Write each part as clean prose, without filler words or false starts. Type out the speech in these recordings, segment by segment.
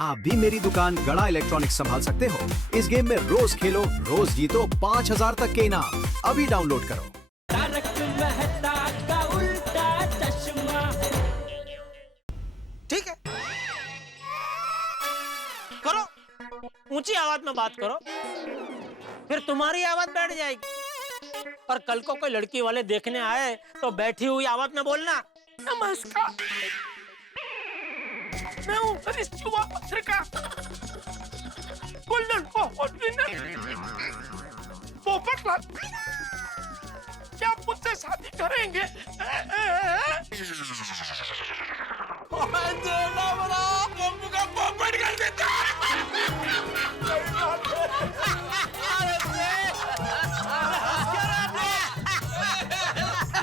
आप भी मेरी दुकान गड़ा इलेक्ट्रॉनिक्स संभाल सकते हो। इस गेम में रोज खेलो, रोज जीतो 5000 तक के इनाम। अभी डाउनलोड करो। तारक मेहता का उल्टा चश्मा। ठीक है, करो, ऊंची आवाज में बात करो, फिर तुम्हारी आवाज बैठ जाएगी। और कल को कोई लड़की वाले देखने आए तो बैठी हुई आवाज में बोलना, नमस्कार, मैं हूँ सतीश युवा पत्रिका गोल्डन कोहट विनर पोपटलाल, क्या आप मुझसे शादी करेंगे? पोपट कर देता।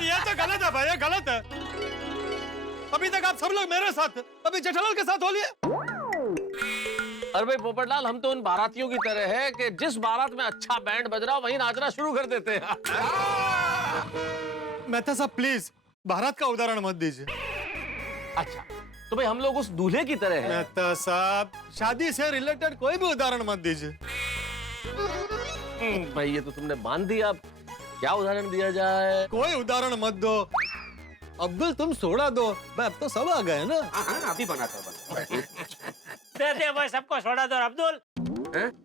ये तो गलत है भाई, ये गलत है। अभी तक आप सब लोग मेरे साथ थे, अभी जेठालाल के साथ हो लिए। अरे भाई पोपटलाल, हम तो उन बारातियों की तरह है कि जिस बारात में अच्छा बैंड बज रहा हो वहीं नाचना शुरू कर देते हैं। मेहता साहब प्लीज भारत का उदाहरण मत दीजिए। अच्छा, तो भाई हम लोग उस दूल्हे की तरह हैं। मेहता साहब शादी से रिलेटेड कोई भी उदाहरण मत दीजिए। भाई ये तो तुमने बांध दिया, अब क्या उदाहरण दिया जाए? कोई उदाहरण मत दो। अब्दुल तुम सोडा दो, भाई अब तो सब आ गए ना। अभी बनाता दे दे भाई, सबको सोडा दो। अब्दुल,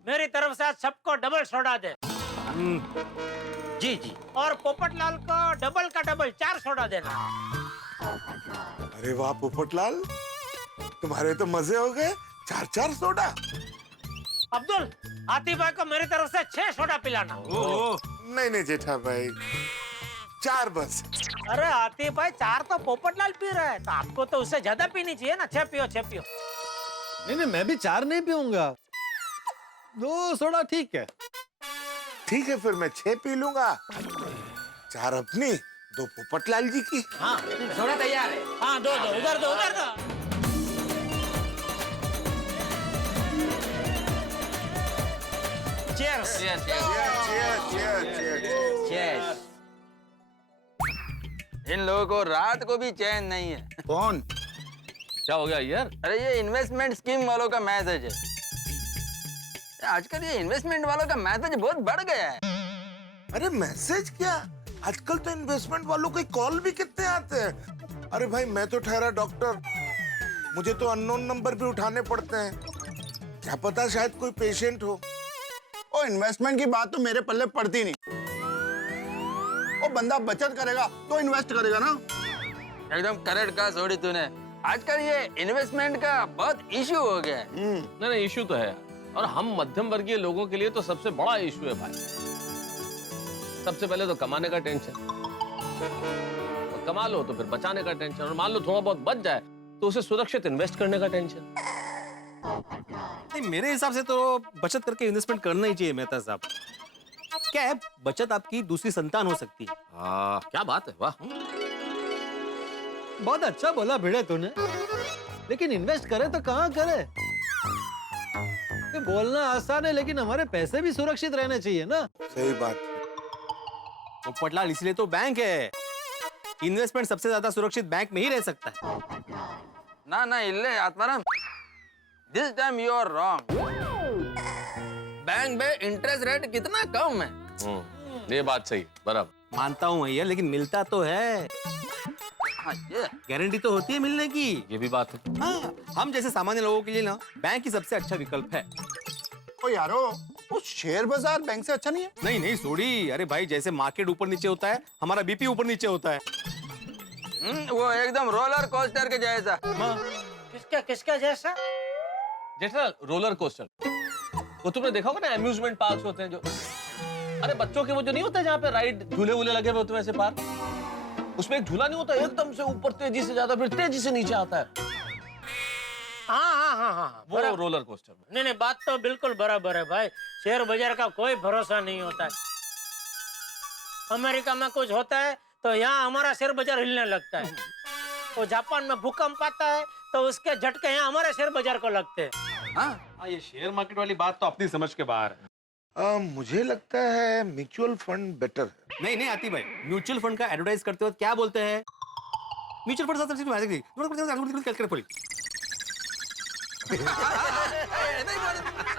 मेरी तरफ से आज सबको डबल सोडा दे। जी जी। और पोपटलाल को डबल का डबल 4 सोडा देना। अरे वाह पोपटलाल, तुम्हारे तो मजे हो गए। 4-4 सोडा। अब्दुल, आतिफ भाई को मेरी तरफ से 6 सोडा पिलाना। नहीं जेठा भाई, 4 बस। अरे आतिफ भाई, 4 तो पोपटलाल पी रहा है, तो आपको तो उससे ज्यादा पीनी चाहिए ना। 6 पियो, 6 पियो। नहीं मैं भी 4 नहीं पीऊंगा, 2 सोडा ठीक है। ठीक है फिर मैं 6 पी लूंगा। 4 अपनी, 2 पोपटलाल जी की। हाँ, सोडा तैयार है। हाँ, दो उधर दो, उधर दो। Cheers. Cheers. इन लोगों को रात को भी चैन नहीं है। कौन? क्या हो गया यार? अरे ये इन्वेस्टमेंट स्कीम वालों का मैसेज है। आजकल ये इन्वेस्टमेंट वालों का मैसेज बहुत बढ़ गया है। अरे मैसेज क्या, आजकल तो इन्वेस्टमेंट वालों के कॉल भी कितने आते हैं। अरे भाई मैं तो ठहरा डॉक्टर, मुझे तो अननोन नंबर भी उठाने पड़ते हैं। क्या पता शायद कोई पेशेंट हो। ओ इन्वेस्टमेंट की बात तो मेरे पल्ले पड़ती नहीं। ओ बंदा बचत करेगा तो इन्वेस्ट करेगा ना। एकदम करेक्ट कहा सोडी तूने। आजकल ये इन्वेस्टमेंट का बहुत इश्यू हो गया है। नहीं इश्यू तो है, और हम मध्यम वर्गीय लोगों के लिए तो सबसे बड़ा इश्यू है भाई। सबसे पहले तो कमाने का टेंशन, और कमा लो तो फिर बचाने का टेंशन, और मान लो थोड़ा बहुत बच जाए तो उसे सुरक्षित इन्वेस्ट करने का टेंशन। नहीं मेरे हिसाब से तो बचत करके इन्वेस्टमेंट करना ही चाहिए मेहता साहब। क्या है, बचत आपकी दूसरी संतान हो सकती है। क्या बात है, वाह। बहुत अच्छा बोला भिड़े तूने, लेकिन इन्वेस्ट करे तो कहाँ करे? ये बोलना आसान है, लेकिन हमारे पैसे भी सुरक्षित रहने चाहिए ना। सही बात। पोपटलाल इसलिए तो बैंक है, इन्वेस्टमेंट सबसे ज्यादा सुरक्षित बैंक में ही रह सकता है। ना इल्ले Atmaram, this time you are wrong. Bank में इंटरेस्ट रेट कितना कम है। ये बात सही, बराबर मानता हूँ भैया, लेकिन मिलता तो है। हाँ, ये गारंटी तो होती है मिलने की। ये भी बात है। हाँ, हम जैसे सामान्य लोगों के लिए ना बैंक ही सबसे अच्छा विकल्प है। ओ यारो, वो शेयर बाजार बैंक से अच्छा नहीं है? नहीं सोडी, अरे भाई जैसे मार्केट ऊपर नीचे होता है, हमारा बीपी ऊपर नीचे होता है। वो एकदम रोलर कोस्टर के जैसा। किसका जैसा? जैसा रोलर कोस्टर, वो तुमने देखा होगा ना, अम्यूजमेंट पार्क्स होते हैं जो, अरे बच्चों के वो जो नहीं होता जहाँ पे राइड झूले वूले लगे हुए होते हैं, वैसे पार्क, उसमें एक झूला नहीं होता, एकदम से ऊपर तेजी से जाता है, फिर तेजी से नीचे आता है। हाँ, वो रोलर कोस्टर में। नहीं बात तो बिल्कुल बराबर है भाई। शेयर बाजार का कोई भरोसा नहीं होता है। अमेरिका में कुछ होता है तो यहाँ हमारा शेयर बाजार हिलने लगता है। तो जापान में भूकंप आता है तो उसके झटके यहाँ हमारे शेयर बाजार को लगते हैं। हाँ, ये शेयर मार्केट वाली बात तो अपनी समझ के बाहर है। मुझे लगता है म्यूचुअल फंड बेटर है। नहीं आती भाई, म्यूचुअल फंड का एडवर्टाइज करते वक्त क्या बोलते हैं? म्यूचुअल फंड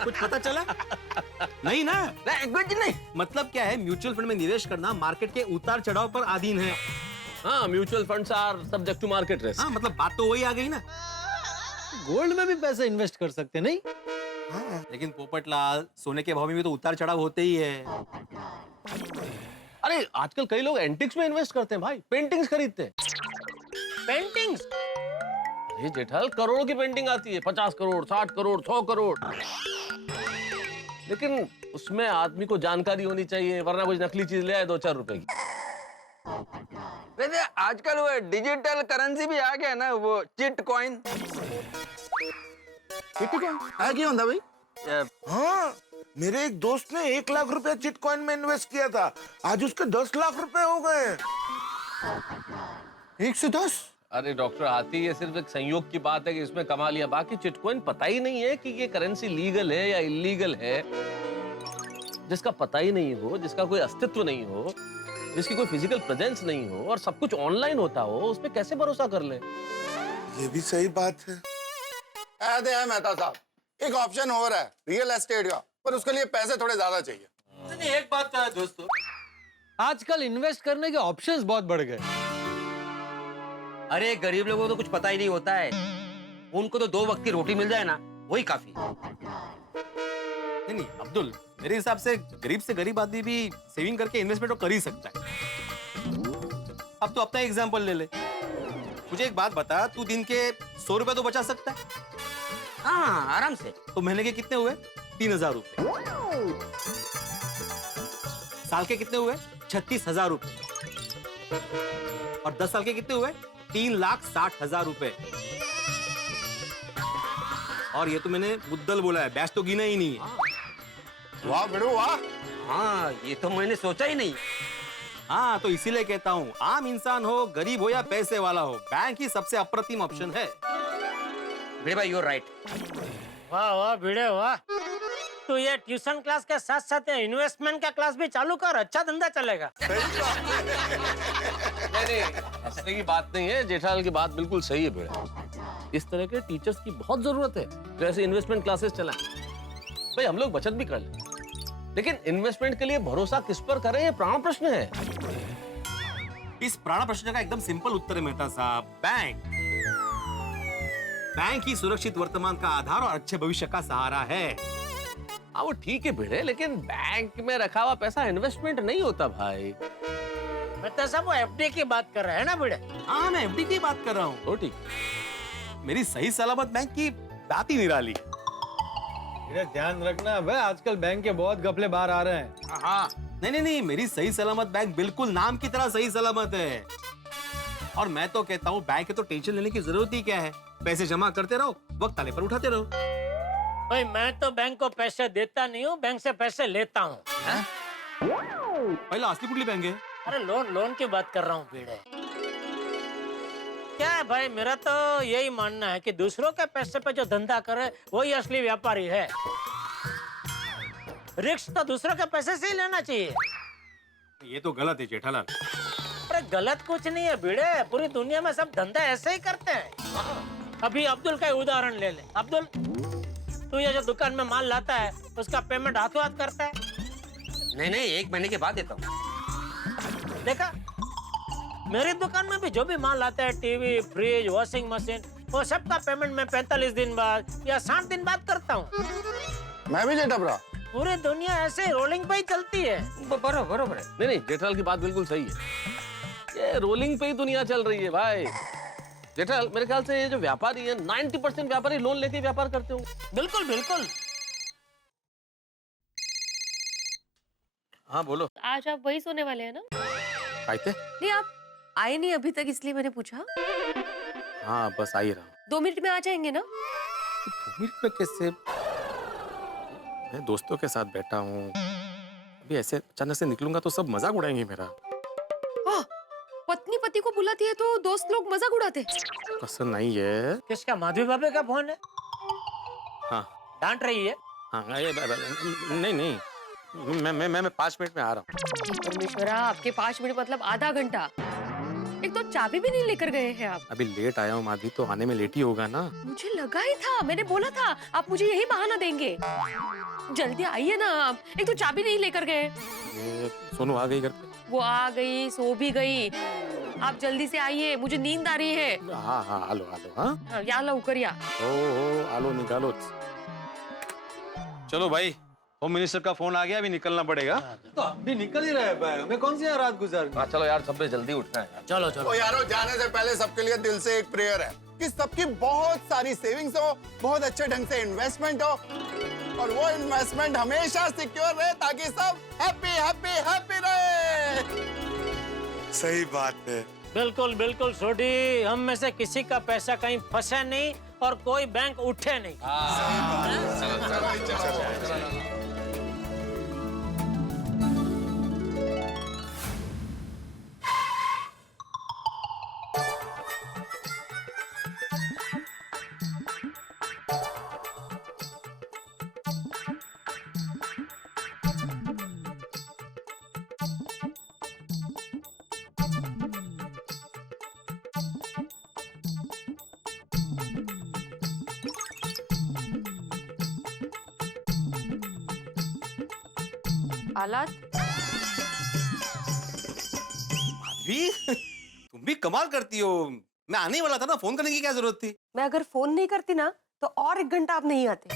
कुछ पता चला? नहीं ना? नहीं कुछ नहीं। मतलब क्या है, म्यूचुअल फंड में निवेश करना मार्केट के उतार चढ़ाव पर अधीन है। हाँ, mutual funds are subject to market risk. हाँ, मतलब बात तो वही आ गई ना। गोल्ड में भी पैसे इन्वेस्ट कर सकते नहीं? लेकिन पोपटलाल, सोने के भाव में भी तो उतार चढ़ाव होते ही है। अरे आजकल कई लोग एंटिक्स में इन्वेस्ट करते हैं भाई, पेंटिंग्स खरीदते हैं। पेंटिंग्स? ये जेठाल, करोड़ों की पेंटिंग आती है, 50 करोड़, 60 करोड़, 100 करोड़। लेकिन उसमें आदमी को जानकारी होनी चाहिए, वरना कुछ नकली चीज ले आए 2-4 रुपए की। वैसे आजकल वो डिजिटल करेंसी भी आ गया ना, वो चिट कॉइन। है क्यों होता भाई? हाँ, मेरे एक दोस्त ने 1 लाख रुपया चिटकॉइन में इन्वेस्ट किया था, आज उसके 10 लाख रुपए हो गए। 1 से 10? अरे डॉक्टर हाथी, ये सिर्फ एक संयोग की बात है कि इसमें कमा लिया, बाकी चिटकॉइन पता ही नहीं है कि ये करेंसी लीगल है या इलीगल है। जिसका पता ही नहीं हो, जिसका कोई अस्तित्व नहीं हो, जिसकी कोई फिजिकल प्रेजेंस नहीं हो और सब कुछ ऑनलाइन होता हो, उस पे कैसे भरोसा कर ले? ये भी सही बात है। ऐसे है मेहता साहब, एक ऑप्शन और है रियल एस्टेट का, पर उसके लिए पैसे थोड़े ज्यादा चाहिए। नहीं, एक बात है दोस्तों, आजकल इन्वेस्ट करने के ऑप्शंस बहुत बढ़ गए। अरे गरीब लोगों को तो कुछ पता ही नहीं होता है, उनको तो 2 वक्त की रोटी मिल जाए ना, वही काफी। नहीं अब्दुल, मेरे हिसाब से गरीब आदमी भी सेविंग करके इन्वेस्टमेंट तो कर ही सकता है। अब तो अपना एग्जांपल ले ले। मुझे एक बात बता, तू दिन के 100 रुपए तो बचा सकता है? हाँ आराम से। तो महीने के कितने हुए? 3000 रुपए। साल के कितने हुए? 36,000 रुपए। और 10 साल के कितने हुए? 3,60,000 रुपए। और ये तो मैंने मुद्दल बोला है, बैच तो गिना ही नहीं है। वाह बेड़ो वाह। हाँ ये तो मैंने सोचा ही नहीं। हाँ, तो इसीलिए कहता हूँ, आम इंसान हो, गरीब हो या पैसे वाला हो, बैंक ही सबसे अप्रतिम ऑप्शन है। बड़े भाई यूर राइट। वाह वाह भिड़े वाह। तो ये ट्यूशन क्लास के साथ साथ इन्वेस्टमेंट का क्लास भी चालू कर, अच्छा धंधा चलेगा। नहीं, हंसने की बात नहीं है, जेठालाल की बात बिल्कुल सही है बेटा। इस तरह के टीचर्स की बहुत जरूरत है, जो ऐसे इन्वेस्टमेंट क्लासेस चलाएं। भाई हम लोग बचत भी कर लें, लेकिन इन्वेस्टमेंट के लिए भरोसा किस पर करें, ये प्राण प्रश्न है। इस प्राण प्रश्न का एकदम सिंपल उत्तर है मेहता साहब, बैंक। बैंक ही सुरक्षित वर्तमान का आधार और अच्छे भविष्य का सहारा है। हाँ वो ठीक है भिड़े, लेकिन बैंक में रखा हुआ पैसा इन्वेस्टमेंट नहीं होता भाई। मैं तो सब वो एफडी की बात कर रहे हैं ना भिड़े। हाँ, मैं एफडी की बात कर रहा हूँ। तो ठीक, मेरी सही सलामत बैंक की बात ही निराली। ध्यान रखना भाई, आजकल बैंक के बहुत घपले बाहर आ रहे हैं। हाँ नहीं, मेरी सही सलामत बैंक बिल्कुल नाम की तरह सही सलामत है। और मैं तो कहता हूँ, बैंक के तो टेंशन लेने की जरूरत ही क्या है, पैसे जमा करते रहो, वक्त आने पर उठाते रहो। भाई मैं तो बैंक को पैसे देता नहीं हूँ, बैंक से पैसे लेता हूँ। पहला असली कुटली बैंक है। अरे लोन की बात कर रहा हूँ भिड़े। क्या है भाई, मेरा तो यही मानना है कि दूसरों के पैसे पे जो धंधा करे वही असली व्यापारी है। रिस्क तो दूसरों के पैसे से ही लेना चाहिए। ये तो गलत है जेठालाल। अरे गलत कुछ नहीं है भिड़े, पूरी दुनिया में सब धंधा ऐसे ही करते हैं। अभी अब्दुल का उदाहरण ले ले। अब्दुल, तू ये जो दुकान में माल लाता है, उसका पेमेंट हाथों हाथ करता है? नहीं 1 महीने के बाद देता हूँ। देखा, मेरी दुकान में भी जो भी माल आता है, टीवी, फ्रिज, वॉशिंग मशीन, वो सबका पेमेंट मैं 45 दिन बाद या 60 दिन बाद करता हूँ। मैं भी जेठा भरा। पूरी दुनिया ऐसे रोलिंग पे ही चलती है। बरोबर है। नहीं जेठालाल की बात बिल्कुल सही है, ये रोलिंग पे ही दुनिया चल रही है भाई। जेठालाल, मेरे ख्याल से ये जो व्यापारी है, 90% व्यापारी लोन लेके व्यापार करते होंगे। बिल्कुल बिल्कुल। हाँ बोलो। आज आप वही सोने वाले हैं ना? आते? नहीं, आप आए नहीं अभी तक, इसलिए मैंने पूछा। हाँ बस आ ही रहा हूँ। 2 मिनट में आ जाएंगे ना? 2 मिनट में कैसे? मैं दोस्तों के साथ बैठा हूँ, अभी ऐसे अचानक से निकलूंगा तो सब मजाक उड़ाएंगे मेरा। पत्नी पति को बुलाती है तो दोस्त लोग मजाक उड़ाते। पसंद नहीं है। किसका? माधवी भाभी का फोन है? हाँ डांट रही है? हाँ नहीं, मैं 5 मिनट में आ रहा हूँ। परमेश्वरा, आपके 5 मिनट मतलब आधा घंटा। एक एक तो चाबी भी नहीं लेकर गए हैं आप। अभी लेट आया हूँ माधवी, तो आने में लेट ही होगा ना। मुझे लगा ही था, मैंने बोला था आप मुझे यही बहाना देंगे। जल्दी आइए ना आप, एक तो चाबी नहीं लेकर गए। ये सोनू आ गई घर पे? वो आ गई, सो भी गई। आप जल्दी से आइए, मुझे नींद आ रही है। हाँ हाँ, आलो आलो। हाँ या लवकर या। ओ आलो निकालो। चलो भाई, होम मिनिस्टर का फोन आ गया, अभी निकलना पड़ेगा। तो अभी निकल ही रहा है भाई, हमें कौन सी रात गुजार। हाँ चलो यार, सब जल्दी उठना है यार। चलो चलो। ओ यारो, जाने से पहले सबके लिए दिल से एक प्रेयर है कि सबकी बहुत सारी सेविंग्स हो, बहुत अच्छे ढंग से इन्वेस्टमेंट हो, और वो इन्वेस्टमेंट हमेशा सिक्योर रहे ताकि सब हैप्पी हैप्पी हैप्पी रहे। सही बात है। बिल्कुल बिल्कुल छोटी, हम में से किसी का पैसा कहीं फंसे नहीं और कोई बैंक उठे नहीं। आलात, माधवी, तुम भी कमाल करती हो। मैं आने ही वाला था ना, फोन करने की क्या जरूरत थी? मैं अगर फोन नहीं करती ना तो और 1 घंटा आप नहीं आते।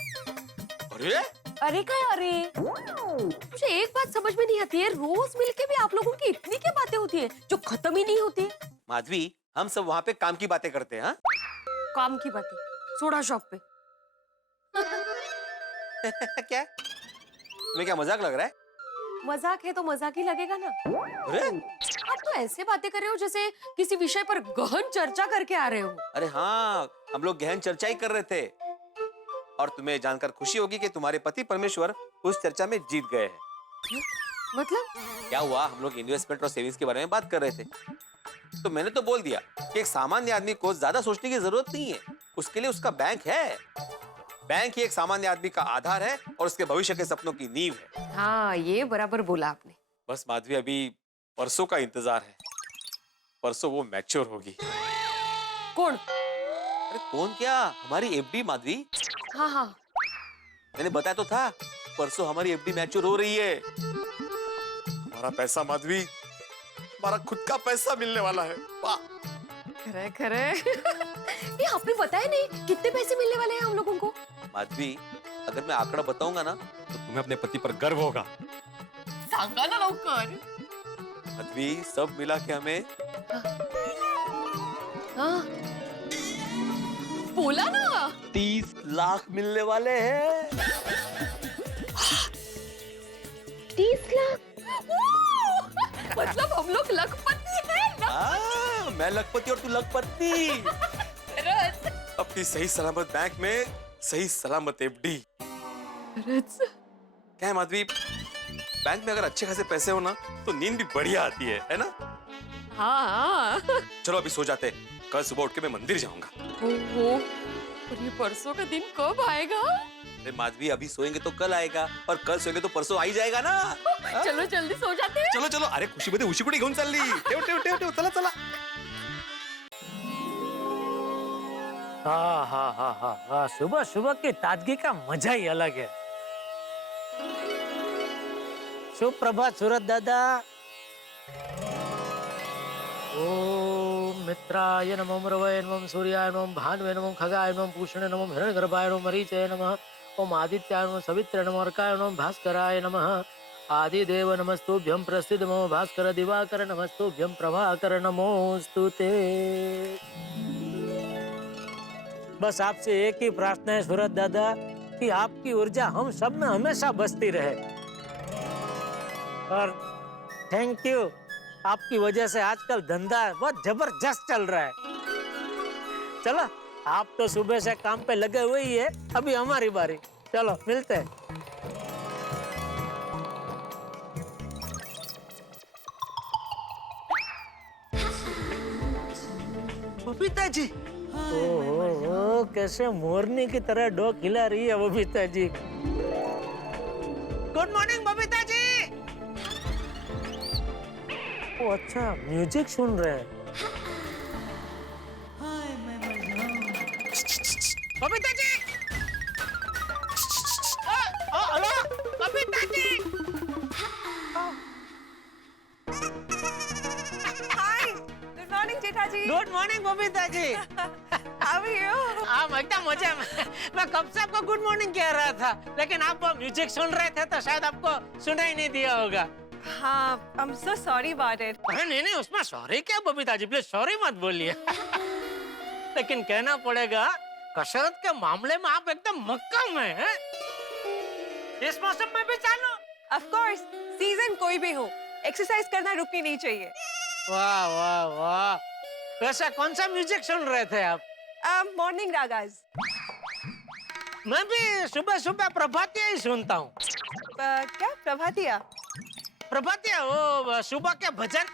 अरे अरे क्या अरे, मुझे एक बात समझ में नहीं आती है, रोज मिलके भी आप लोगों की इतनी क्या बातें होती है जो खत्म ही नहीं होती। माधवी, हम सब वहाँ पे काम की बातें करते हैं। हाँ? काम की बातें सोडा शॉप पे। क्या? तुम्हें क्या मजाक लग रहा है? मजाक है तो मजाक ही लगेगा ना। अरे आप तो ऐसे बातें कर रहे हो जैसे किसी विषय पर गहन चर्चा करके आ रहे हो। अरे हाँ, हम लोग गहन चर्चा ही कर रहे थे। और तुम्हें जानकर खुशी होगी कि तुम्हारे पति परमेश्वर उस चर्चा में जीत गए हैं। मतलब? क्या हुआ, हम लोग इन्वेस्टमेंट और सेविंग्स के बारे में बात कर रहे थे, तो मैंने तो बोल दिया कि एक सामान्य आदमी को ज्यादा सोचने की जरूरत नहीं है, उसके लिए उसका बैंक है। बैंक ही एक सामान्य आदमी का आधार है और उसके भविष्य के सपनों की नींव है। हाँ, ये बराबर बोला आपने। बस माधवी, अभी परसों का इंतजार है। परसों वो मैच्योर होगी। कौन? अरे कौन क्या, हमारी एफडी माधवी। हाँ हाँ, मैंने बताया तो था, परसों हमारी एफडी मैच्योर हो रही है। हमारा पैसा माधवी, हमारा खुद का पैसा मिलने वाला है। वाह, खरे खरे। ये आपने बताया नहीं कितने पैसे मिलने वाले हैं हम लोगों को? माधवी, अगर मैं आंकड़ा बताऊंगा ना तो तुम्हें अपने पति पर गर्व होगा। सांगा ना लवकर। माधवी, सब मिला के हमें हाँ, बोला ना। 30 लाख मिलने वाले हैं। 30 लाख? मतलब हम लोग लखपति हैं। मैं लखपति और तू लखपति। अपनी सही सलामत बैंक में सही सलामत एफडी। क्या है माधवी, बैंक में अगर अच्छे खासे पैसे हो ना तो नींद भी बढ़िया आती है ना? हाँ। चलो अभी सो जाते, कल सुबह उठ के मैं मंदिर जाऊंगा। और ये परसों का दिन कब आएगा? अरे माधवी, अभी सोएंगे तो कल आएगा और कल सोएंगे तो परसों आ ही जाएगा ना। चलो जल्दी सो जाते हैं। चलो चलो, अरे खुशी मध्ये उशी कुठे घेऊन चालली? ठेव ठेव ठेव ठेव, चला चला। हाँ हाँ हाँ हाँ हाँ, सुबह सुबह की ताजगी का मजा ही अलग है। सुप्रभात सूरत दादा। ओम मित्राय नमः, रवये नमः, सूर्याय नमः, भानुवे नमः, खगाय नमः, पूषणे नमः, हिरण्यगर्भाय नमः, मरीचये नमः, ओम आदित्याय नमः, सवित्रे नमः, अर्काय नमः, भास्कराय नमः, आदिदेव नमस्तुभ्यं, प्रसीद नमो भास्कर, दिवाकर नमस्तुभ्यं, प्रभाकर नमोस्तुते। बस आपसे एक ही प्रार्थना है सूरत दादा कि आपकी ऊर्जा हम सब में हमेशा बसती रहे। और थैंक यू, आपकी वजह से आजकल धंधा बहुत जबरदस्त चल रहा है। चलो, आप तो सुबह से काम पे लगे हुए ही है, अभी हमारी बारी। चलो मिलते हैं। बबीता जी, ओहो, कैसे मोरनी की तरह डोक हिला रही है बबीता जी। Good morning Babita ji. ओ अच्छा, म्यूजिक सुन रहे हैं। Babita ji, hello Babita ji. Hi, good morning Jetha ji. Good morning Babita ji. How are you? आप एकदम मजे में। मैं कब से आपको गुड मॉर्निंग कह रहा था, लेकिन आप म्यूजिक सुन रहे थे तो शायद आपको सुना ही नहीं दिया होगा। हाँ, I'm so sorry about it. अरे नहीं, उसमें सॉरी क्या बबीता जी, प्लीज सॉरी मत बोलिए। लेकिन कहना पड़ेगा कसरत के मामले में आप एकदम मक्कम हैं। इस मौसम में भी चालू। Of course, सीजन कोई भी हो, एक्सरसाइज करना रुकनी नहीं चाहिए। वाह वाह वाह। वैसे कौन सा म्यूजिक सुन रहे थे आप? Morning ragas. मैं भी सुबह सुबह प्रभातिया ही सुनता हूँ। क्या प्रभातिया? प्रभातिया, वो सुबह के भजन,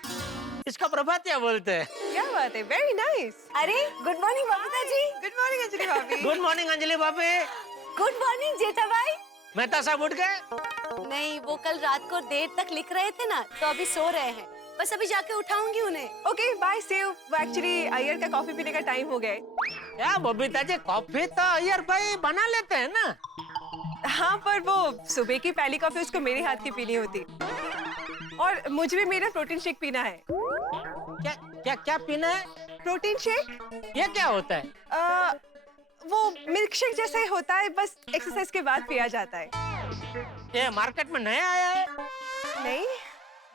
इसका प्रभातिया बोलते हैं। क्या बात है, वेरी नाइस। अरे good morning Babita ji. Good morning Anjali भाभी। गुड मॉर्निंग अंजलि भाभी। गुड मॉर्निंग जेठा भाई। मेहता साहब उठ गए? नहीं, वो कल रात को देर तक लिख रहे थे ना, तो अभी सो रहे हैं। बस अभी जाके उठाऊंगी उन्हें। Okay bye, see you. Actually Iyer का कॉफी पीने का टाइम हो गया है। क्या बबीता जी, कॉफी तो अय्यर भाई बना लेते हैं ना। हाँ, पर वो सुबह की पहली कॉफी उसको मेरे हाथ की पीनी होती, और मुझे भी मेरा प्रोटीन शेक पीना है। क्या क्या क्या पीना है? Protein shake. ये क्या होता है? वो मिल्क शेक जैसा ही होता है, बस एक्सरसाइज के बाद पिया जाता है। ये मार्केट में नया आया है? नहीं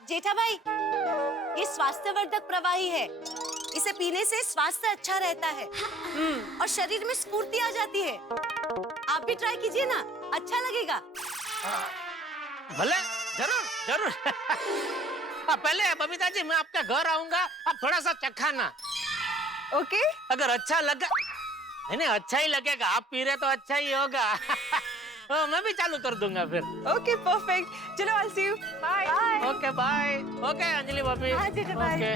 जेठा भाई, ये स्वास्थ्यवर्धक प्रवाही है। इसे पीने से स्वास्थ्य अच्छा रहता है और शरीर में स्फूर्ति आ जाती है। आप भी ट्राई कीजिए ना, अच्छा लगेगा। भले, जरूर जरूर। पहले बबीता जी मैं आपके घर आऊंगा, आप थोड़ा सा चखाना। ओके। अगर अच्छा लगा, नहीं अच्छा ही लगेगा, आप पी रहे तो अच्छा ही होगा। मैं भी चालू कर दूंगा फिर। ओके परफेक्ट, चलो I'll see you. Bye. Okay bye. Okay Anjali भाभी। हाँ जेठा भाई। ओके।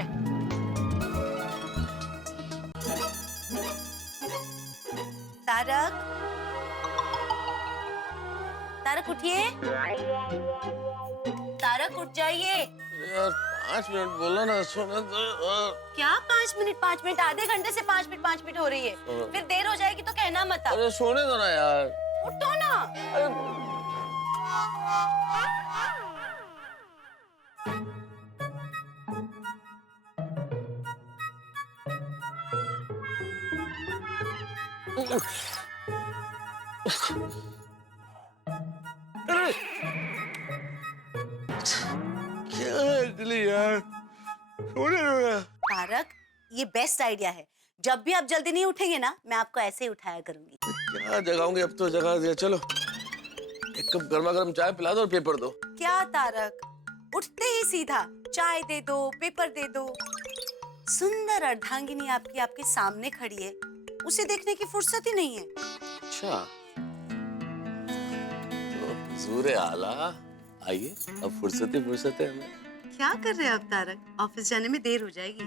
तारक, तारक उठिए। तारक उठ जाइए। यार 5 मिनट बोला ना, सोने दो। क्या 5 मिनट? आधे घंटे से 5 मिनट हो रही है। फिर देर हो जाएगी तो कहना मत। अरे सोने दो ना यार। उठो ना। तारक, ये बेस्ट आइडिया है। जब भी आप जल्दी नहीं उठेंगे ना, मैं आपको ऐसे ही उठाया करूंगी। क्या जगाऊंगी, अब तो जगा दिया। चलो एक कप गर्मा गर्म चाय पिला दो और पेपर दो। क्या तारक, उठते ही सीधा चाय दे दो, पेपर दे दो। सुंदर अर्धांगिनी आपके सामने खड़ी है, उसे देखने की फुर्सत ही नहीं है। अच्छा तो हुजूर आला, आइए अब फुर्सत है हमें। क्या कर रहे हैं आप तारक? ऑफिस जाने में देर हो जाएगी।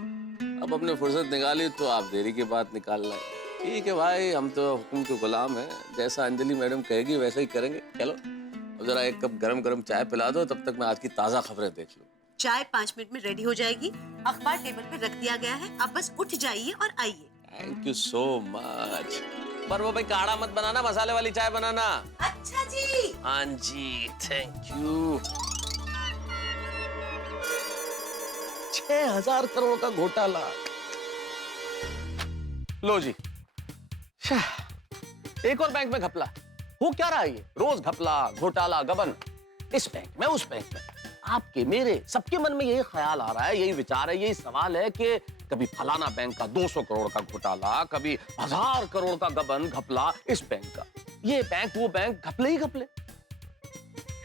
अब अपने फुर्सत निकाली तो आप देरी के बाद निकाल लाए। ठीक है भाई, हम तो हुक्म के गुलाम हैं। जैसा अंजलि मैडम कहेगी वैसा ही करेंगे। चलो अब जरा एक कप गरम गरम चाय पिला दो, तब तक मैं आज की ताजा खबरें देख लूं। चाय 5 मिनट में रेडी हो जाएगी। अखबार टेबल पे रख दिया गया है, अब बस उठ जाइए और आइए। Thank you so much. पर वो भाई काढ़ा मत बनाना, मसाले वाली चाय बनाना। अच्छा जी। हाँ जी, थैंक यू। 6,000 करोड़ का घोटाला। लो जी, एक और बैंक में घपला। हो क्या रहा है ये? रोज घपला, घोटाला, गबन। इस बैंक में, उस बैंक में। आपके, मेरे, सबके मन में यही ख्याल आ रहा है, यही विचार है, यही सवाल है कि कभी फलाना बैंक का 200 करोड़ का घोटाला, कभी 1000 करोड़ का गबन घपला इस बैंक का। ये बैंक, वो बैंक, घपले ही घपले।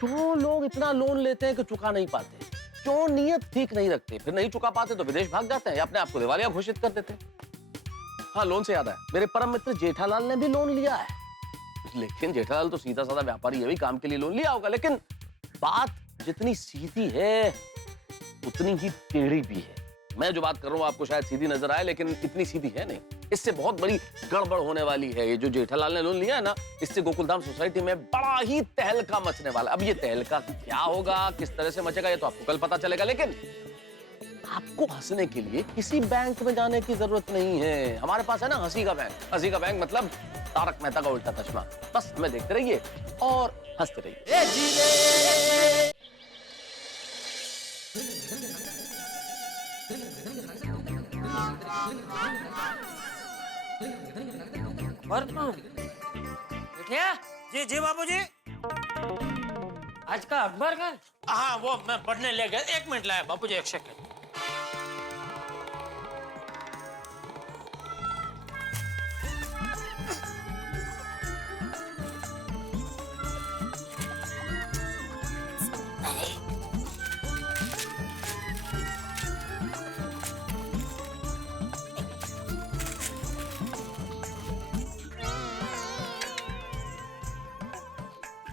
क्यों लोग इतना लोन लेते हैं कि चुका नहीं पाते? क्यों नीयत ठीक नहीं रखते? फिर नहीं चुका पाते तो विदेश भाग जाते हैं या अपने आप को दिवालिया घोषित कर देते हैं। हाँ, लोन से याद है, मेरे परम मित्र जेठालाल ने भी लोन लिया है। लेकिन जेठालाल तो सीधा साधा व्यापारी है, भी काम के लिए लोन लिया होगा। लेकिन बात जितनी सीधी है उतनी ही टेढ़ी भी है। मैं जो बात कर रहा हूँ आपको शायद सीधी नजर आए, लेकिन इतनी सीधी है नहीं। इससे बहुत बड़ी गड़बड़ होने वाली है। ये जो जेठालाल ने लोन लिया है ना, इससे गोकुलधाम सोसाइटी में बड़ा ही तहलका मचने वाला। अब ये तहलका क्या होगा, किस तरह से मचेगा, ये तो आपको कल पता चलेगा। लेकिन आपको हंसने के लिए किसी बैंक में जाने की जरूरत नहीं है। हमारे पास है ना हंसी का बैंक। हंसी का बैंक मतलब तारक मेहता का उल्टा चश्मा। बस हमें देखते रहिए और हंसते रहिए। बिटिया जी जी बाबूजी। आज का अखबार का? हाँ वो मैं पढ़ने ले गया। 1 मिनट लाया बाबूजी, 1 सेकंड।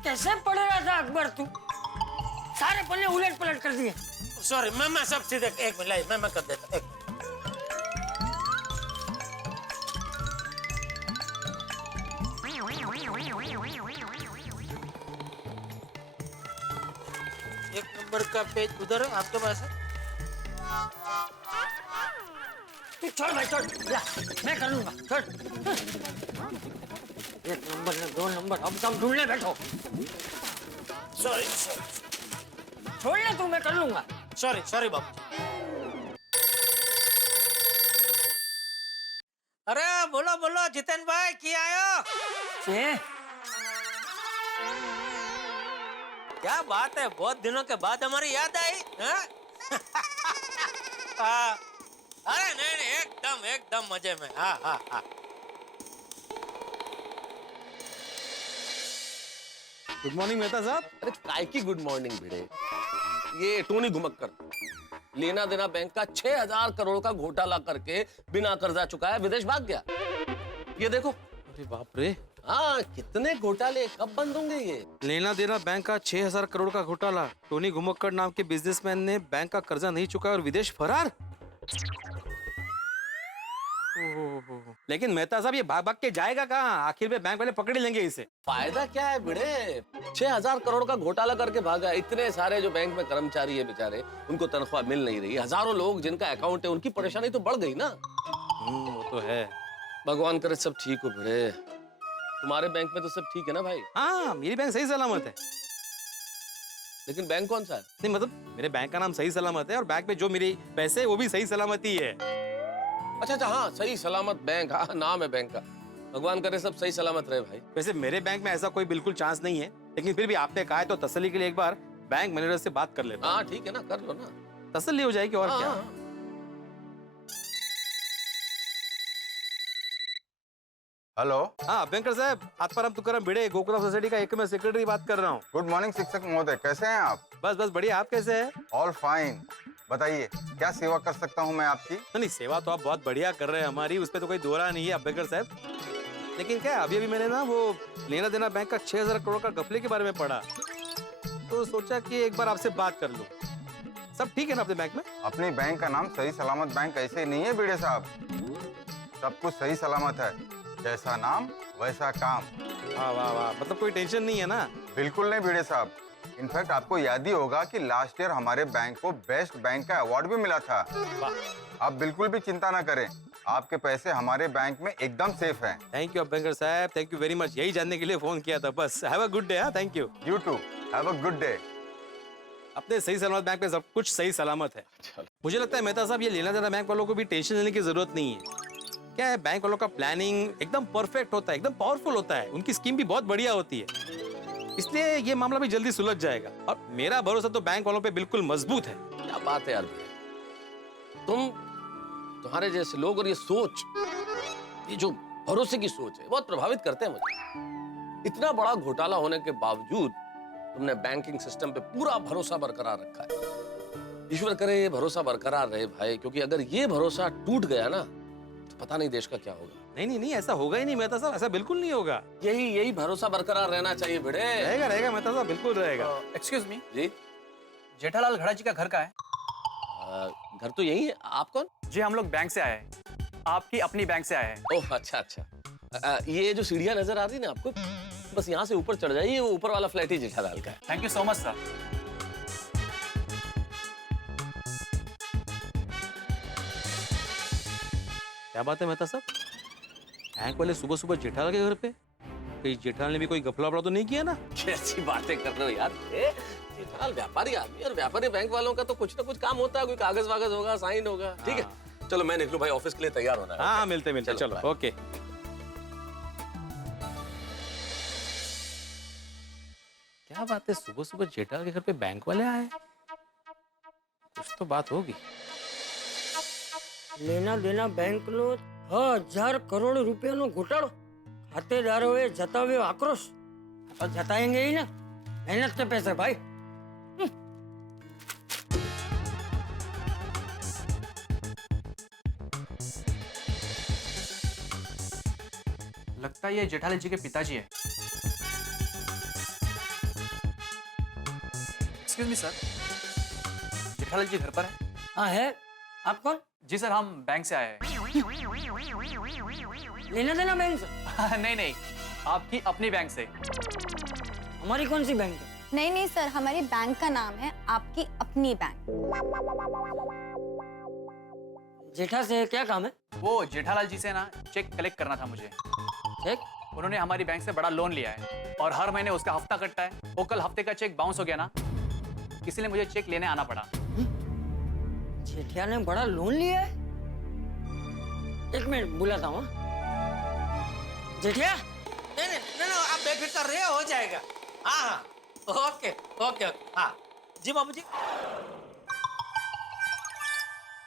कैसे पढ़ रहा था अकबर तू? सारे पन्ने उलट पलट कर दिए। सॉरी मैं सब सीधे 1 मिनट लाइए, मैं कर देता। 1 नंबर का पेज उधर है आपके पास है? छोड़ भाई छोड़, या, मैं कर लूंगा। छोड़ 1 नंबर ने 2 नंबर, अब सब ढूंढने बैठो। सॉरी छोड़ ले तू, मैं कर लूंगा। सॉरी बाबू। अरे बोलो जितेन भाई की आयो? क्या बात है, बहुत दिनों के बाद हमारी याद आई। अरे नहीं एकदम मजे में। हाँ। गुड मॉर्निंग मेहता साहब। अरे काय की गुड मॉर्निंग भिड़े। ये टोनी घुमक्कर लेना देना बैंक का 6000 करोड़ का घोटाला करके बिना कर्जा चुकाए विदेश भाग गया। ये देखो। अरे बाप रे। हाँ, कितने घोटाले कब बंद होंगे ये? लेना देना बैंक का 6000 करोड़ का घोटाला। टोनी घुमक्कर नाम के बिजनेसमैन ने बैंक का कर्जा नहीं चुकाया और विदेश फरार। लेकिन मेहता साहब ये भाग भाग के जाएगा कहाँ? आखिर में बैंक वाले पकड़ ही लेंगे इसे। फायदा क्या है भिड़े? 6000 करोड़ का घोटाला करके भागा। इतने सारे जो बैंक में कर्मचारी है बेचारे, उनको तनख्वाह मिल नहीं रही। हजारों लोग जिनका अकाउंट है, उनकी परेशानी तो बढ़ गई ना। वो तो है। भगवान करे सब ठीक हो भिड़े। तुम्हारे बैंक में तो सब ठीक है ना भाई? हाँ, मेरी बैंक सही सलामत है। लेकिन बैंक कौन सा है? नहीं मतलब मेरे बैंक का नाम सही सलामत है और बैंक में जो मेरे पैसे वो भी सही सलामत ही है। अच्छा हाँ, सही सलामत बैंक। हाँ, नाम है बैंक का। भगवान करे सब सही सलामत रहे भाई। वैसे मेरे बैंक में ऐसा कोई बिल्कुल चांस नहीं है, लेकिन फिर भी आपने कहा है तो तसल्ली के लिए एक बार बैंक मैनेजर से बात कर लेता हूं। हाँ ठीक है ना, कर लो ना, तसल्ली हो जाएगी। और क्या? हेलो। हाँ बैंकर साहब, आत्माराम तुकाराम भिड़े, गोकुलम सोसाइटी का एकमेव सेक्रेटरी बात कर रहा हूँ। गुड मॉर्निंग शिक्षक महोदय, कैसे हैं आप? बस बढ़िया, आप कैसे हैं? All fine. बताइए क्या सेवा कर सकता हूँ मैं आपकी? नहीं, सेवा तो आप बहुत बढ़िया कर रहे हैं हमारी, उस पर तो कोई दोहरा नहीं है अम्बेडकर साहब। लेकिन क्या अभी मैंने ना वो लेना देना बैंक का 6000 करोड़ का घपले के बारे में पढ़ा, तो सोचा कि एक बार आपसे बात कर लूं। सब ठीक है ना अपने बैंक में? अपनी बैंक का नाम सही सलामत बैंक ऐसे नहीं है भिड़े साहब। सब कुछ सही सलामत है, जैसा नाम वैसा काम। वाह वाह वाह, मतलब कोई टेंशन नहीं है ना? बिल्कुल नहीं भिड़े साहब। इनफैक्ट आपको याद ही होगा कि लास्ट ईयर हमारे बैंक को बेस्ट बैंक का अवार्ड भी मिला था। आप बिल्कुल भी चिंता ना करें, आपके पैसे हमारे बैंक में एकदम सेफ हैं। थैंक यू अम्बेडकर साहब, थैंक यू वेरी मच। यही जानने के लिए फोन किया था बस। Have a good day. Thank you. You too have a good day. अपने सही सलामत बैंक में सब कुछ सही सलामत है। मुझे लगता है मेहता साहब ये लेना देना बैंक वालों को भी टेंशन लेने की जरूरत नहीं है। क्या है, बैंक वालों का प्लानिंग एकदम परफेक्ट होता है, एकदम पावरफुल होता है, उनकी स्कीम भी बहुत बढ़िया होती है, इसलिए ये मामला भी जल्दी सुलझ जाएगा। और मेरा भरोसा तो बैंक वालों पे बिल्कुल मजबूत है। क्या बात है यार, तुम्हारे जैसे लोग और ये सोच, ये जो भरोसे की सोच है, बहुत प्रभावित करते हैं मुझे। इतना बड़ा घोटाला होने के बावजूद तुमने बैंकिंग सिस्टम पे पूरा भरोसा बरकरार रखा है। ईश्वर करे ये भरोसा बरकरार रहे भाई, क्योंकि अगर ये भरोसा टूट गया ना तो पता नहीं देश का क्या होगा। नहीं, ऐसा होगा ही नहीं मेहता साहब, ऐसा बिल्कुल नहीं होगा। यही भरोसा बरकरार रहना चाहिए भिड़े। रहेगा मेहता साहब, बिल्कुल रहेगा। एक्सक्यूज मी जी, जेठालाल घड़ा जी का घर का है? घर तो यही है। आप कौन? जी हम लोग बैंक से आए हैं, आपकी अपनी बैंक से आए हैं। ओह अच्छा। ये जो सीढ़ियां नजर आ रही ना आपको, बस यहाँ से ऊपर चढ़ जाइए, वो ऊपर वाला फ्लैट ही जेठालाल का है। Thank you so much sir. क्या बात है मेहता साहब, बैंक वाले सुबह सुबह जेठालाल के घर पे? कहीं जेठालाल ने भी कोई गफला वफला तो नहीं किया ना? कैसी बातें कर रहे हो यार? जेठालाल व्यापारी आदमी और व्यापारी बैंक वालों का तो कुछ ना कुछ काम होता है, कोई कागज वागज होगा, साइन होगा। ठीक है, चलो मैं निकलूं भाई, ऑफिस के लिए तैयार होना है। हाँ मिलते चलो ओके। क्या बात है, सुबह सुबह जेठालाल के घर पे बैंक वाले आए? कुछ तो बात होगी। લેના દેના બેંક નો 1000 કરોડ રૂપિયાનો ઘોટાળો, ખાતેદારોએ જતાવ્યો આક્રોશ। और જતાएंगे ही ना, मेहनत के पैसे भाई। लगता है ये जेठालाल जी के पिताजी है। एक्सक्यूज मी सर, जेठालाल जी घर पर है? हाँ है। आप कौन? जी सर, हम बैंक से आए हैं। लेना देना बैंक से? नहीं नहीं, आपकी अपनी बैंक से। हमारी कौन सी बैंक है? नहीं नहीं सर, हमारी बैंक का नाम है आपकी अपनी बैंक। जेठा से क्या काम है? वो जेठालाल जी से ना चेक कलेक्ट करना था मुझे। चेक? उन्होंने हमारी बैंक से बड़ा लोन लिया है और हर महीने उसका हफ्ता कटता है। वो कल हफ्ते का चेक बाउंस हो गया ना, इसलिए मुझे चेक लेने आना पड़ा। जेठिया ने बड़ा लोन लिया है? एक मिनट बुलाता हूँ। जेठिया? नहीं नहीं नहीं, आप बेफिक्र रहिए, हो जाएगा। हाँ हाँ ओके ओके ओके। हाँ जी बाबूजी।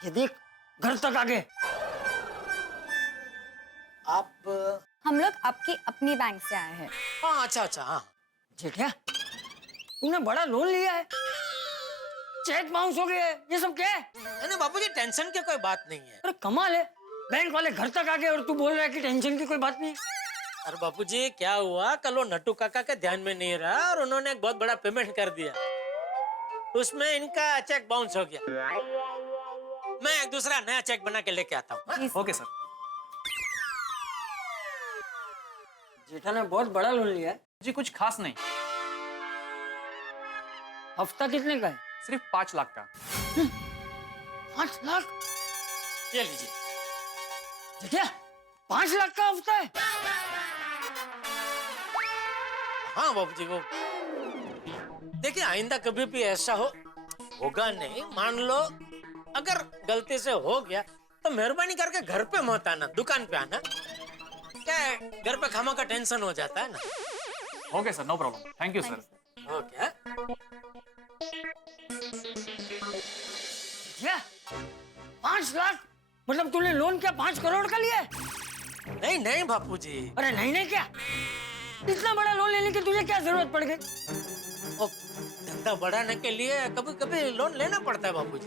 ये देख, घर तक आ गए। आप? हम लोग आपकी अपनी बैंक से आए हैं। हाँ अच्छा अच्छा। हाँ जेठिया, तूने बड़ा लोन लिया है, चेक बाउंस हो गया है, ये सब क्या है? नहीं बाबूजी, टेंशन की कोई बात नहीं है। अरे कमाल है, बैंक वाले घर तक आ गए और तू बोल रहा है कि टेंशन की कोई बात नहीं है। अरे बाबूजी क्या हुआ, कल वो नट्टू काका के ध्यान में नहीं रहा और उन्होंने एक बहुत बड़ा पेमेंट कर दिया, उसमें इनका चेक बाउंस हो गया। मैं एक दूसरा नया चेक बना के लेके आता हूँ। Okay sir. जेठा ने बहुत बड़ा लोन लिया है। जी कुछ खास नहीं। हफ्ता कितने का है? सिर्फ 5 लाख का। 5 लाख? ये लीजिए। जेठा, 5 लाख का हफ्ता है? हाँ बाबूजी, वो देखिए आइंदा कभी भी ऐसा होगा नहीं। मान लो अगर गलती से हो गया तो मेहरबानी करके घर पे मत आना, दुकान पे आना। क्या है, घर पे खामा का टेंशन हो जाता है ना। Okay sir, no problem, thank you sir. Okay. क्या 5 लाख? मतलब तूने लोन क्या 5 करोड़ का लिया? नहीं नहीं बापूजी। अरे नहीं नहीं क्या, इतना बड़ा लोन लेने की तुझे क्या जरूरत पड़ गई? धंधा बढ़ाने के लिए कभी कभी लोन लेना पड़ता है बापूजी।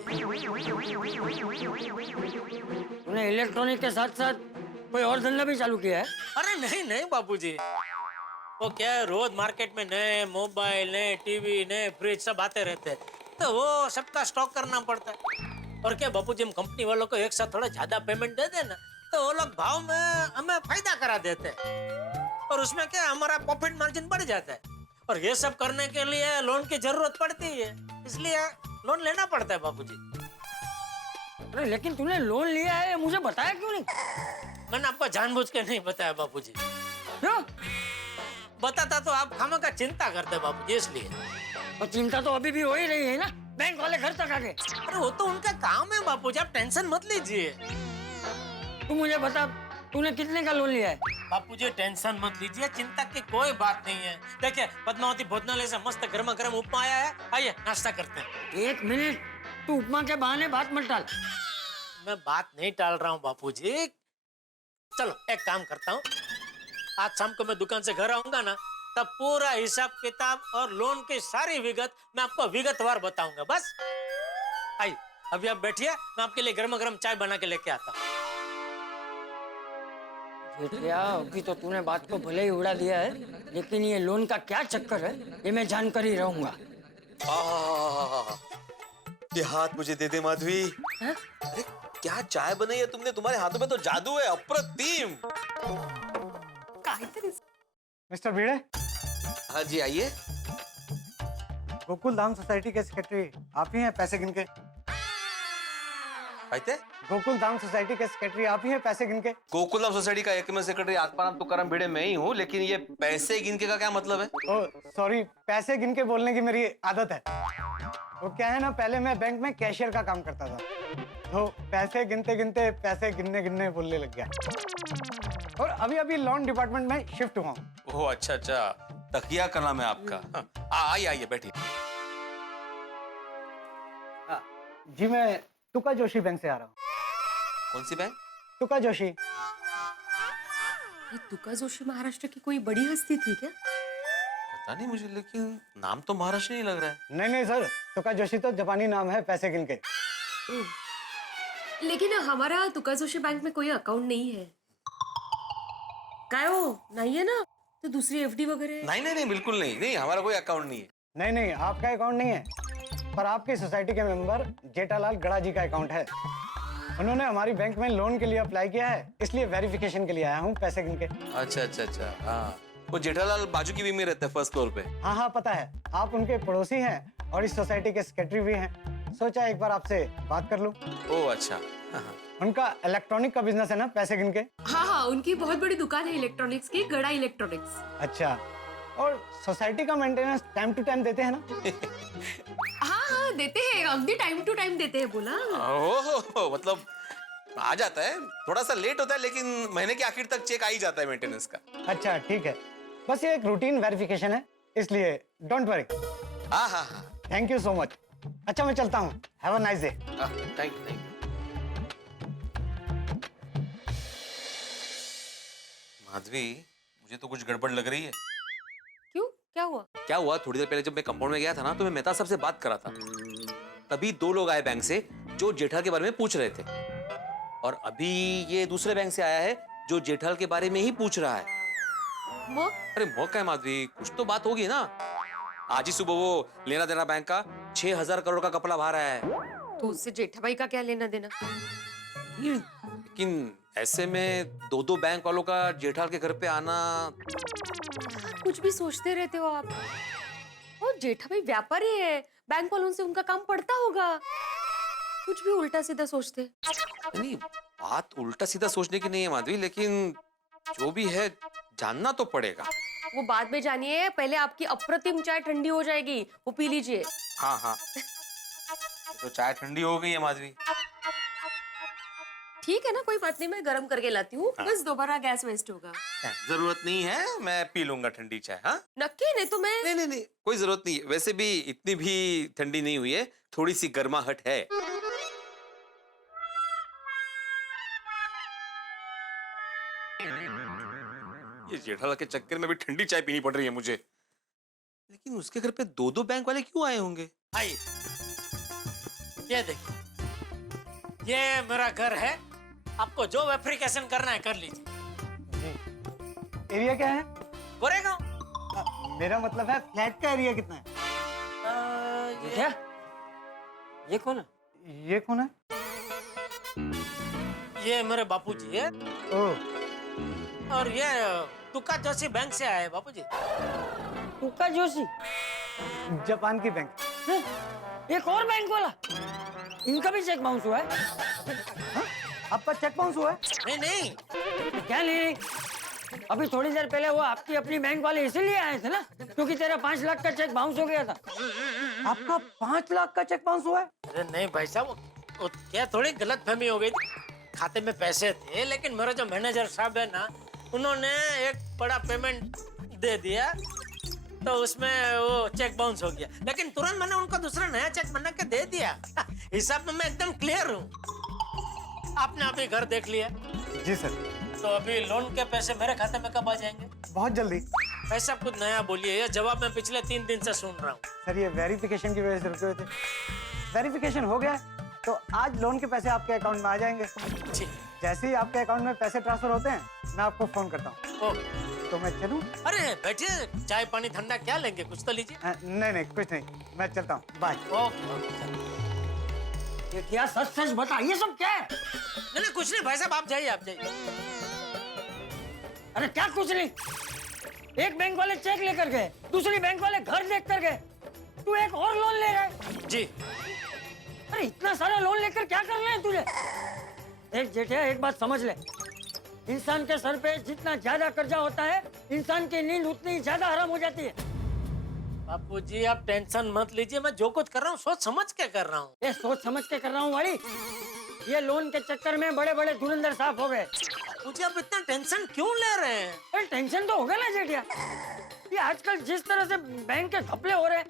तूने इलेक्ट्रॉनिक के साथ साथ कोई और धंधा भी चालू किया है? अरे नहीं नहीं बापूजी, वो क्या है, रोज मार्केट में नए मोबाइल, नए टीवी, नए फ्रिज सब आते रहते हैं, तो वो सबका स्टॉक करना पड़ता है। और क्या बापूजी, हम कंपनी वालों को एक साथ थोड़ा ज्यादा पेमेंट दे देना तो वो लोग भाव में हमें फायदा करा देते हैं और उसमें क्या हमारा प्रॉफिट मार्जिन बढ़ जाता है। और ये सब करने के लिए लोन की जरूरत पड़ती है, इसलिए लोन लेना पड़ता है बापूजी। अरे लेकिन तूने लोन लिया है, मुझे बताया क्यों नहीं? मैंने आपको जानबूझ के नहीं बताया बापूजी। क्यों? बताता तो आप खामा का चिंता करते बापूजी, इसलिए। और चिंता तो अभी भी हो ही रही है ना, बैंक वाले घर तक आ गए। अरे वो तो उनका काम है बापूजी, आप टेंशन मत लीजिए। तू मुझे बता, तूने कितने का लोन लिया है? बापूजी टेंशन मत लीजिए, चिंता की कोई बात नहीं है। देखिए पद्मावती भोजनालय से मस्त गर्मा गर्म उपमा आया है, आइए नाश्ता करते हैं। एक मिनट, तू उपमा के बहाने बात मत टाल। मैं बात नहीं टाल रहा हूँ बापूजी। चलो एक काम करता हूँ, आज शाम को मैं दुकान से घर आऊंगा ना, तब पूरा हिसाब किताब और लोन की सारी विगत मैं आपको विगतवार बताऊंगा। बस आइए, अभी आप बैठिए, मैं आपके लिए गर्मा गर्म चाय बना के लेके आता हूँ। जेठिया, अभी तो तूने बात को भले ही उड़ा दिया है, लेकिन ये लोन का क्या चक्कर है ये मैं जानकर ही रहूंगा। ये हाथ मुझे दे दे माधवी। अरे क्या चाय बनाई है तुमने, तुम्हारे हाथों में तो जादू है, अप्रतिम। मिस्टर भिड़े। हाँ जी आइए। गोकुल धाम सोसाइटी के सेक्रेटरी आप ही हैं, पैसे गिन के? అయితే गोकुलधाम सोसाइटी के सेक्रेटरी आप ही हैं पैसे गिन के? गोकुलधाम सोसाइटी का एक मैं सेक्रेटरी आत्माराम तुकाराम भिड़े मैं ही हूँ, लेकिन ये पैसे गिनके का क्या मतलब है? ओ सॉरी, पैसे गिन के बोलने की मेरी आदत है। वो क्या है ना, पहले मैं बैंक में कैशियर का काम करता था, तो पैसे गिनते गिनते पैसे गिनने गिनने बोलने लग गया। और अभी अभी लोन डिपार्टमेंट में शिफ्ट हुआ हूँ। ओह अच्छा अच्छा, तकिया का नाम है आपका। आइए आइए बैठिए। जी मैं तुका जोशी बैंक से आ रहा हूँ। कौन सी बैंक? तुका जोशी। ये तुका जोशी महाराष्ट्र की कोई बड़ी हस्ती थी क्या? पता नहीं मुझे, लेकिन नाम तो महाराष्ट्र नहीं लग रहा है। नहीं नहीं सर, तुका जोशी तो जापानी नाम है पैसे गिन के। लेकिन हमारा तुका जोशी बैंक में कोई अकाउंट नहीं है। क्या हो, नहीं है ना? तो दूसरी एफडी वगैरह? नहीं नहीं नहीं, बिल्कुल नहीं, नहीं हमारा कोई अकाउंट नहीं है। नहीं नहीं, आपका अकाउंट नहीं है, पर आपकी सोसाइटी के मेंबर जेठालाल गड़ा जी का अकाउंट है। उन्होंने हमारी बैंक में लोन के लिए अप्लाई किया है, इसलिए वेरिफिकेशन के लिए आया हूँ पैसे गिन के। अच्छा अच्छा अच्छा, हाँ वो जेठालाल बाजू की विंग में रहता है, फर्स्ट फ्लोर पे। हाँ हाँ पता है, आप उनके पड़ोसी हैं और इस सोसाइटी के सेक्रेटरी भी हैं। सोचा एक बार आपसे बात कर लूं। ओह अच्छा। हाँ। उनका इलेक्ट्रॉनिक का बिजनेस है ना पैसे गिन के? हाँ हाँ, उनकी बहुत बड़ी दुकान है इलेक्ट्रॉनिक्स की, गड़ा इलेक्ट्रॉनिक्स। अच्छा, और सोसाइटी का मेंटेनेंस टाइम टू टाइम देते हैं ना? हाँ हाँ देते हैं, अगदी टाइम टू टाइम देते हैं बोला। ओह मतलब आ जाता है, थोड़ा सा लेट होता है, लेकिन महीने के आखिर तक चेक आ ही जाता है मेंटेनेंस का। अच्छा ठीक है, बस ये एक रूटीन वेरिफिकेशन है, इसलिए डोंट वरी। हाँ हाँ हाँ, थैंक यू सो मच। अच्छा मैं चलता हूँ, have a nice day. Thank you. Madhavi, मुझे तो कुछ गड़बड़ लग रही है। क्यों, क्या हुआ? क्या हुआ, थोड़ी देर पहले जब मैं कंपाउंड में गया था ना, तो मैं मेहता साहब से बात कर रहा था, तभी दो लोग आए बैंक से जो जेठाल के बारे में पूछ रहे थे, और अभी ये दूसरे बैंक से आया है जो जेठाल के बारे में ही पूछ रहा है। अरे मौका है माधवी, कुछ तो बात होगी ना। आज ही सुबह वो लेना देना बैंक का 6,000 करोड़ का कपड़ा बाहर आया है। तो उससे जेठा भाई का क्या लेना देना? लेकिन ऐसे में दो बैंक वालों का जेठाल के घर पे आना। कुछ भी सोचते रहते हो आप। और जेठा भाई व्यापारी है, बैंक वालों से उनका काम पड़ता होगा, कुछ भी उल्टा सीधा सोचते। नहीं, बात उल्टा सीधा सोचने की नहीं है माधवी, लेकिन जो भी है जानना तो पड़ेगा। वो बाद में जानिए, पहले आपकी अप्रतिम चाय ठंडी हो जाएगी, वो पी लीजिए। हाँ हाँ, तो चाय ठंडी हो गई है माधवी। ठीक है ना, कोई बात नहीं, मैं गरम करके लाती हूँ। बस दोबारा गैस वेस्ट होगा। जरूरत नहीं है, मैं पी लूंगा ठंडी चाय। हाँ नक्की, नहीं तो मैं नहीं, कोई जरूरत नहीं है। वैसे भी इतनी भी ठंडी नहीं हुई है, थोड़ी सी गर्माहट है। ये जेठालाल के चक्कर में भी ठंडी चाय पीनी पड़ रही है मुझे। लेकिन उसके घर पे दो बैंक वाले क्यों आए होंगे? आइए, ये देखिए, ये मेरा घर है, आपको जो वेरिफिकेशन करना है कर लीजिए। एरिया क्या है? गोरेगांव। मेरा मतलब है फ्लैट का एरिया कितना है? क्या? ये कौन है? ये कौन है? ये मेरे बापूजी है। ओह, और ये तुका जोशी बैंक से आए हैं बापूजी। तुका जोशी जापान की बैंक। एक और बैंक वाला, इनका भी चेक बाउंस हुआ है। हाँ? आपका चेक बाउंस हुआ है? नहीं, क्या नहीं, अभी थोड़ी देर पहले वो आपकी अपनी बैंक वाले इसीलिए आए थे ना, क्योंकि तेरा 5 लाख का चेक बाउंस हो गया था। आपका 5 लाख का चेक बाउंस हुआ है? अरे नहीं भाई साहब, वो क्या थोड़ी गलतफहमी हो गई थी। खाते में पैसे थे, लेकिन मेरा जो मैनेजर साहब है ना, उन्होंने एक बड़ा पेमेंट दे दिया, तो उसमें वो चेक बाउंस हो गया। लेकिन तुरंत मैंने उनको दूसरा नया चेक बना के दे दिया। हिसाब में मैं एकदम क्लियर हूँ। आपने अभी घर देख लिया? जी सर। तो अभी लोन के पैसे मेरे खाते में कब आ जाएंगे? बहुत जल्दी। ऐसा कुछ नया बोलिए, ये जवाब मैं पिछले 3 दिन से सुन रहा हूँ। सर ये वेरिफिकेशन की वजह से रुके हुए थे। वेरिफिकेशन हो गया तो आज लोन के पैसे आपके अकाउंट में आ जाएंगे। जैसे ही आपके अकाउंट में पैसे ट्रांसफर होते हैं, मैं आपको फोन करता हूँ। तो मैं चलूँ? अरे बैठिए, चाय पानी ठंडा क्या लेंगे, कुछ तो लीजिए। नहीं कुछ नहीं, मैं चलता हूँ, बाय। ये क्या, सच सच बता, ये सब क्या है? नहीं कुछ नहीं भाई साहब, आप जाइए, आप जाइए। अरे क्या कुछ नहीं, एक बैंक वाले चेक लेकर गए, दूसरी बैंक वाले घर देख कर गए, तू एक और लोन ले रहा है? जी। अरे इतना सारा लोन लेकर क्या करना है तुझे? एक जेठे एक बात समझ ले, इंसान के सर पे जितना ज्यादा कर्जा होता है, इंसान की नींद उतनी ज्यादा हराम हो जाती है। बापूजी आप टेंशन मत लीजिए, मैं जो कुछ कर रहा हूँ सोच समझ के कर रहा हूँ। ये सोच समझ के कर रहा हूँ वाली, ये लोन के चक्कर में बड़े बड़े धुरंधर साफ हो गए। मुझे आप इतना टेंशन क्यों ले रहे हैं? अरे टेंशन तो होगा ना जेठिया, ये आजकल जिस तरह से बैंक के घपले हो रहे हैं,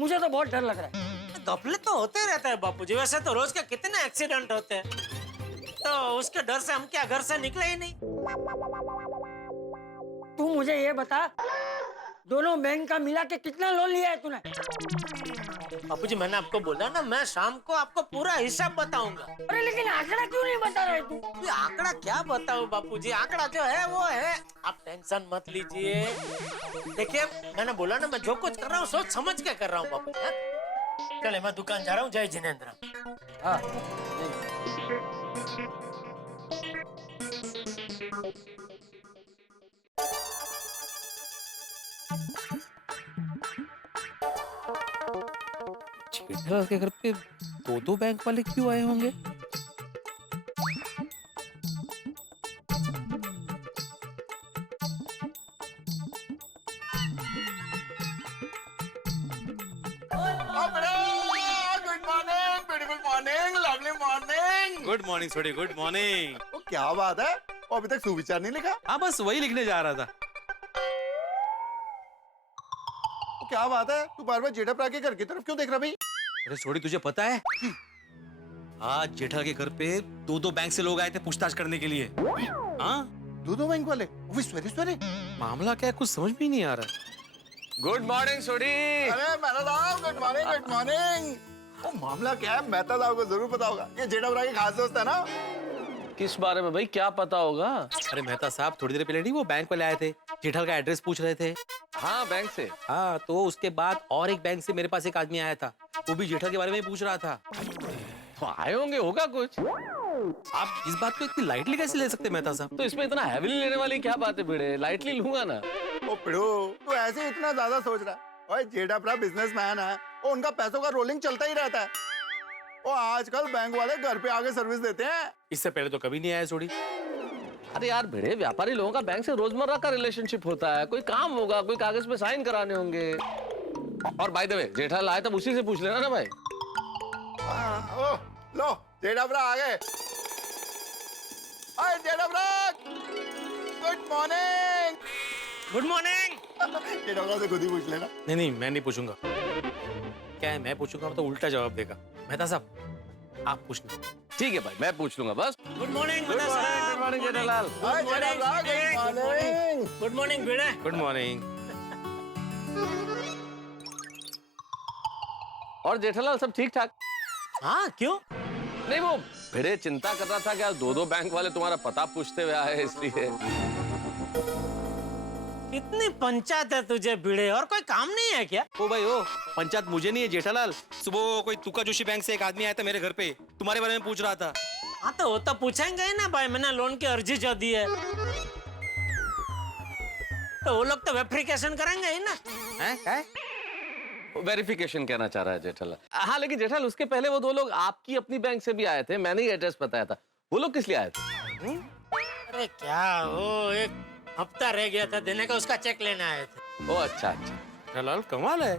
मुझे तो बहुत डर लग रहा है। घपले तो होते रहता है बापूजी, वैसे तो रोज के कितने एक्सीडेंट होते हैं, तो उसके डर से हम क्या घर से निकले ही नहीं। तू मुझे ये बता, दोनों बैंक का मिला के कितना लोन लिया है तूने? बापूजी मैंने आपको बोला ना, मैं शाम को आपको पूरा हिसाब बताऊंगा। अरे लेकिन आंकड़ा क्यों नहीं बता रहे तू? ये आंकड़ा क्या बताऊं बापूजी, आंकड़ा जो है वो है, आप टेंशन मत लीजिए। देखिए मैंने बोला ना, मैं जो कुछ कर रहा हूँ सोच समझ के कर रहा हूँ बापूजी। चले मैं दुकान जा रहा हूँ, जय जिनेंद्र। हाँ जेठालाल के घर पे दो बैंक वाले क्यों आए होंगे? गुड मॉर्निंग छोटे, गुड मॉर्निंग। क्या बात है, वो अभी तक सुविचार नहीं लिखा? हाँ बस वही लिखने जा रहा था। क्या बात है, तू बार बार जेठाप्रा के घर की तरफ क्यों देख रहा भाई? अरे छोड़ी तुझे पता है, आज जेठालाल के घर पे दो बैंक से लोग आए थे पूछताछ करने के लिए। हाँ दो बैंक वाले, वो सवेरे सवेरे। मामला क्या है कुछ समझ भी नहीं आ रहा। गुड मॉर्निंग छोड़ी। अरे मेहता साहब गुड मॉर्निंग, गुड मॉर्निंग। वो मामला क्या है मेहता साहब को जरूर पता होगा, ये जेठाप्रा के खास दोस्त है ना। किस बारे में भाई, क्या पता होगा? अरे मेहता साहब थोड़ी देर पहले नहीं वो बैंक वाले आए थे, जेठालाल का एड्रेस पूछ रहे थे। हाँ बैंक से। हाँ तो उसके बाद और एक बैंक से मेरे पास एक आदमी आया था, वो भी जेठालाल के बारे में ही पूछ रहा था। तो आए होंगे, होगा कुछ। आप इस बात को इतनी लाइटली कैसे ले सकते मेहता साहब? तो इसमें इतना हैवीली लेने वाली क्या बात है भिड़े, लाइटली लूंगा ना। ओ पिड़ो, तू ऐसे इतना ज्यादा सोच रहा है? ओए जेठाप्रा बिजनेसमैन है, वो उनका पैसों का रोलिंग चलता ही रहता है। वो आजकल बैंक वाले घर पे आके सर्विस देते हैं। इससे पहले तो कभी नहीं आया छोड़ी। अरे यार भिड़े, व्यापारी लोगों का बैंक से रोजमर्रा का रिलेशनशिप होता है, कोई काम होगा, कोई कागज पे साइन कराने होंगे। और बाय द वे जेठालाल आए तब उसी से पूछ लेना ना भाई। ओ लो जेठाप्रा आ गए। हाय जेठाप्रा, गुड मॉर्निंग। Good morning. जेठाप्रा से खुद ही पूछ लेना। नहीं मैं नहीं पूछूंगा। क्या है, मैं पूछूंगा तो उल्टा जवाब देगा। मेहता साहब आप पूछना। ठीक है भाई, मैं पूछ लूंगा बस। Good morning good morning Jethalal. Hi जेठाप्रा, good morning. Good morning Bhide. Good morning. और जेठालाल सब ठीक ठाक? हाँ क्यों? नहीं वो भिड़े चिंता कर रहा था कि यार दो बैंक वाले तुम्हारा पता पूछते हुए आए, इसलिए। कितनी पंचायत है तुझे भिड़े, और कोई काम नहीं है क्या? ओ भाई ओ, पंचायत मुझे नहीं है जेठालाल। सुबह कोई तुका जोशी बैंक से एक आदमी आया था मेरे घर पे, तुम्हारे बारे में पूछ रहा था। हाँ तो वो तो पूछेंगे ही ना भाई, मैंने लोन की अर्जी जो दी है तो वो लोग तो वेरिफिकेशन करेंगे ही ना। हैं? वेरिफिकेशन कहना चाह रहा है जेठालाल। हाँ लेकिन जेठालाल उसके पहले वो दो लोग आपकी अपनी बैंक से भी आए थे, मैंने ही एड्रेस बताया था। वो लोग किस लिए आए थे? अरे क्या, वो एक हफ्ता रह गया था देने का, उसका चेक लेने आए थे। ओ अच्छा अच्छा। जेठालाल कमाल है,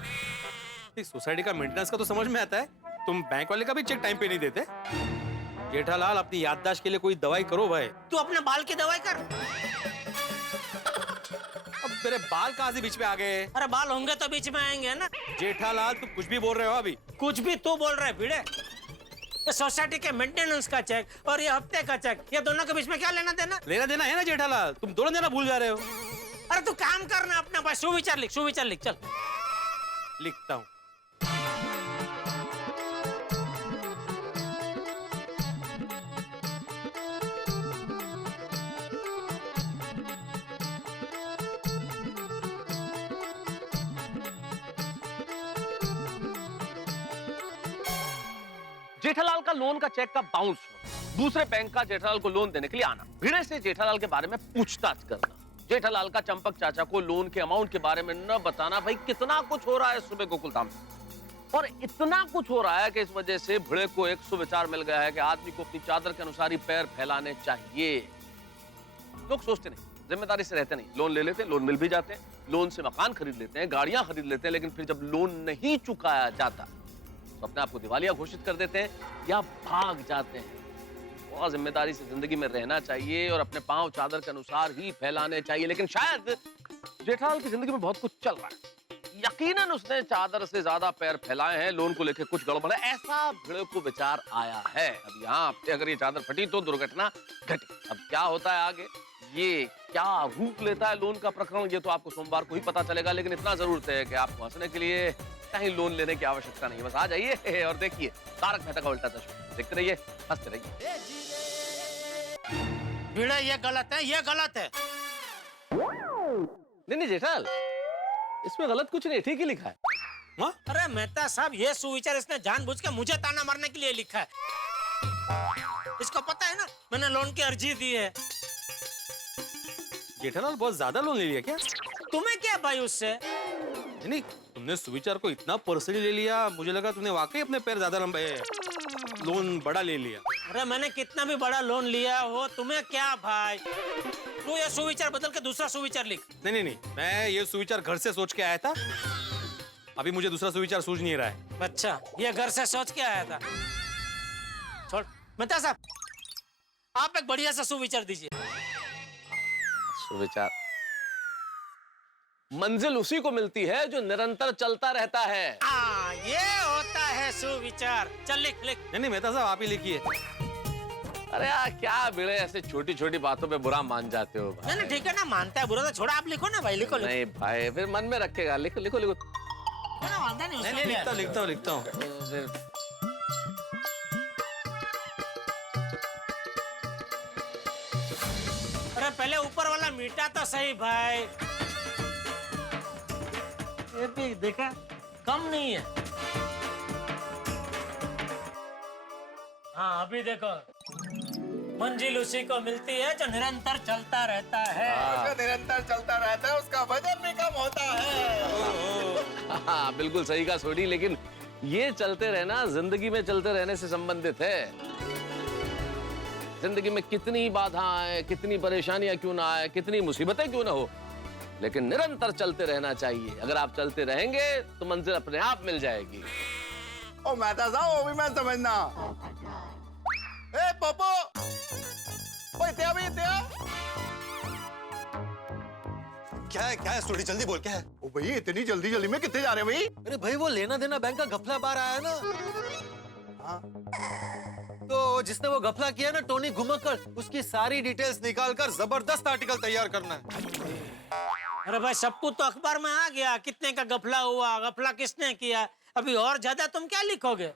इस सोसाइटी का मेंटेनेंस का तो समझ में आता है, तुम बैंक वाले का भी चेक टाइम पे नहीं देते। जेठालाल अपनी याददाश्त के लिए कोई दवाई करो भाई। तू अपने बाल की दवाई कर। अब तेरे बाल कहाँ से बीच में आ गए? अरे बाल होंगे तो बीच में आएंगे ना। जेठालाल तुम कुछ भी बोल रहे हो अभी। कुछ भी तू बोल रहा है भिड़े। ये सोसाइटी के मेंटेनेंस का चेक और ये हफ्ते का चेक, ये दोनों के बीच में क्या लेना देना? लेना देना है ना जेठालाल, तुम दोनों जना भूल जा रहे हो। अरे तू काम करना अपना भाई, सुविचार लिख, सुविचार लिख। चल लिखता हूँ। जेठालाल का लोन का चेक का बाउंस होना, दूसरे बैंक का जेठालाल को लोन देने के लिए आना, भिड़े से जेठालाल के बारे में पूछताछ करना, जेठालाल का चंपक चाचा को लोन के अमाउंट के बारे में न बताना। भाई कितना कुछ हो रहा है सुबह गोकुलधाम। और इतना कुछ हो रहा है कि इस वजह से भिड़े को एक सुविचार मिल गया है कि आदमी को अपनी चादर के अनुसार ही पैर फैलाने चाहिए। लोग सोचते नहीं, जिम्मेदारी से रहते नहीं, लोन ले लेते हैं, लोन मिल भी जाते हैं, लोन से मकान खरीद लेते हैं, गाड़ियां खरीद लेते हैं, लेकिन फिर जब लोन नहीं चुकाया जाता तो अपने आप को दिवालिया घोषित कर देते हैं या भाग जाते हैं। बहुत जिम्मेदारी से जिंदगी में रहना चाहिए और अपने पांव चादर के अनुसार ही फैलाने चाहिए। लेकिन शायद जेठालाल की जिंदगी में बहुत कुछ चल रहा है, यकीनन उसने चादर से ज्यादा पैर फैलाए हैं, लोन को लेकर कुछ गड़बड़ है, ऐसा भिड़े को विचार आया है। अब यहाँ पे अगर ये चादर फटी तो दुर्घटना घटी। अब क्या होता है आगे, ये क्या रूप लेता है लोन का प्रकरण, ये तो आपको सोमवार को ही पता चलेगा। लेकिन इतना जरूर है कि आपको हंसने के लिए कहीं लोन लेने की आवश्यकता नहीं है, बस आ जाइए और देखिए तारक मेहता का उल्टा चश्मा, देखते रहिए, हंसते रहिए। भिड़े ये गलत है, ये गलत है। नहीं जेठाल, इसमें गलत कुछ नहीं, ठीक ही लिखा है। अरे मेहता साहब, ये सुविचार इसने जानबूझ के मुझे ताना मारने के लिए लिखा है। इसको पता है ना मैंने लोन की अर्जी दी है। जेठालाल बहुत ज्यादा लोन ले लिया क्या? तुम्हें क्या भाई उससे? नहीं, तुमने सुविचार को इतना पर्सनली ले लिया, मुझे लगा तुमने वाकई अपने पैर ज्यादा लंबे, लोन बड़ा ले लिया। अरे मैंने कितना भी बड़ा लोन लिया हो, तुम्हें क्या भाई? तू ये सुविचार बदल के दूसरा सुविचार लिख। नहीं, मैं ये सुविचार घर से सोच के आया था, अभी मुझे दूसरा सुविचार सूझ नहीं रहा है। अच्छा, ये घर से सोच के आया था। छोड़ मेहता साहब, आप एक बढ़िया सा सुविचार दीजिए। सुविचार, मंजिल उसी को मिलती है जो निरंतर चलता रहता है। ये होता है सुविचार। चल लिख। नहीं मेहता साहब, आप ही लिखिए। अरे यार क्या भिड़े, ऐसे छोटी छोटी बातों पे बुरा मान जाते हो भाई। नहीं ठीक है ना, मानता है बुरा तो छोड़ा, आप लिखो ना भाई, लिखो। नहीं भाई, फिर मन में रखेगा, लिखो। नहीं लिखता हूँ। अरे पहले ऊपर वाला मीठा तो सही भाई। ये भी देखा, कम नहीं है। हाँ अभी देखो, मंजिल उसी को मिलती है जो निरंतर चलता रहता है। जो निरंतर चलता रहता है उसका वजन भी कम होता है। हाँ बिल्कुल सही कहा सोडी, लेकिन ये चलते रहना जिंदगी में चलते रहने से संबंधित है। जिंदगी में कितनी बाधाएं, कितनी परेशानियां क्यों ना आए, कितनी मुसीबतें क्यों ना हो, लेकिन निरंतर चलते रहना चाहिए। अगर आप चलते रहेंगे तो मंजिल अपने आप मिल जाएगी। ओ मेहता साहब, वो भी मैं समझना। ए पोपो, ओए त्या भी त्या। क्या है स्टोरी, जल्दी बोल, क्या है? ओ भाई, इतनी जल्दी में कितने जा रहे हैं भाई? अरे भाई, वो लेना देना बैंक का घपला बार आया ना। हाँ। तो जिसने वो घपला किया ना, टोनी घुमक्कड़, उसकी सारी डिटेल्स निकालकर जबरदस्त आर्टिकल तैयार करना है। अरे भाई, सब कुछ तो अखबार में आ गया, कितने का घपला हुआ, घपला किसने किया। अभी और ज्यादा तुम क्या लिखोगे?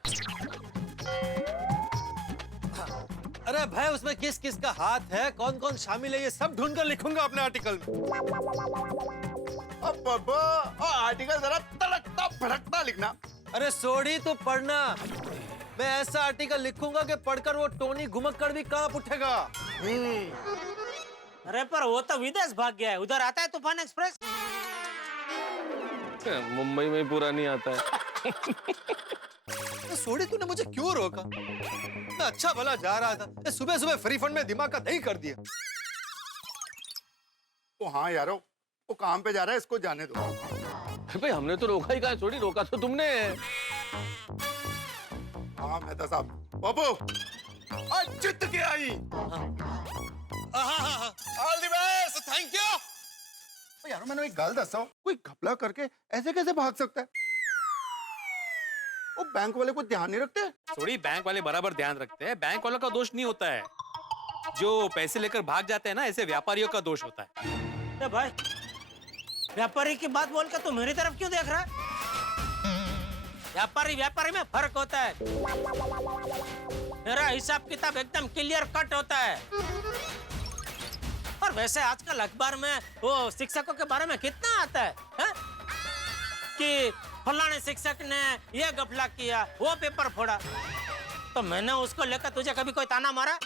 अरे भाई, उसमें किस किस का हाथ है, कौन कौन शामिल है, ये सब ढूंढकर लिखूंगा अपने आर्टिकल में। अब बाबा, आर्टिकल जरा तड़कता भड़कता लिखना। अरे सोडी तो पढ़ना, मैं ऐसा आर्टिकल लिखूंगा कि पढ़कर वो टोनी घुमक्कड़ भी कांप उठेगा। अरे पर वो तो विदेश भाग गया है, उधर आता है तूफान एक्सप्रेस। मुंबई में पूरा नहीं आता है। सोडी, तूने मुझे क्यों रोका? मैं अच्छा भला जा रहा था, सुबह सुबह फ्री फंड में दिमाग का दही कर दिया। ओ हाँ यारो, वो काम पे जा रहा है, इसको जाने दो। भाई हमने तो रोका ही कहा, छोड़ी रोका तो तुमने। हाँ मेहता साहब, बाबू आज जीत के आई। All the best, thank you. यार मैंने एक गल दसा, कोई घपला करके ऐसे कैसे भाग सकता है? वो बैंक वाले को ध्यान नहीं रखते? थोड़ी बैंक वाले बराबर ध्यान रखते हैं, बैंक वालों का दोष नहीं होता है। जो पैसे लेकर भाग जाते हैं ना, ऐसे व्यापारियों का दोष होता है। अरे भाई, व्यापारी की बात बोल के तू मेरी तरफ क्यों देख रहा है? व्यापारी में फर्क होता है। मेरा हिसाब किताब एकदम क्लियर कट होता है। और वैसे आजकल अखबार में वो शिक्षकों के बारे में कितना आता है, कि फलाने शिक्षक ने ये घपला किया, वो पेपर फोड़ा। तो मैंने उसको लेकर तुझे कभी कोई ताना मारा?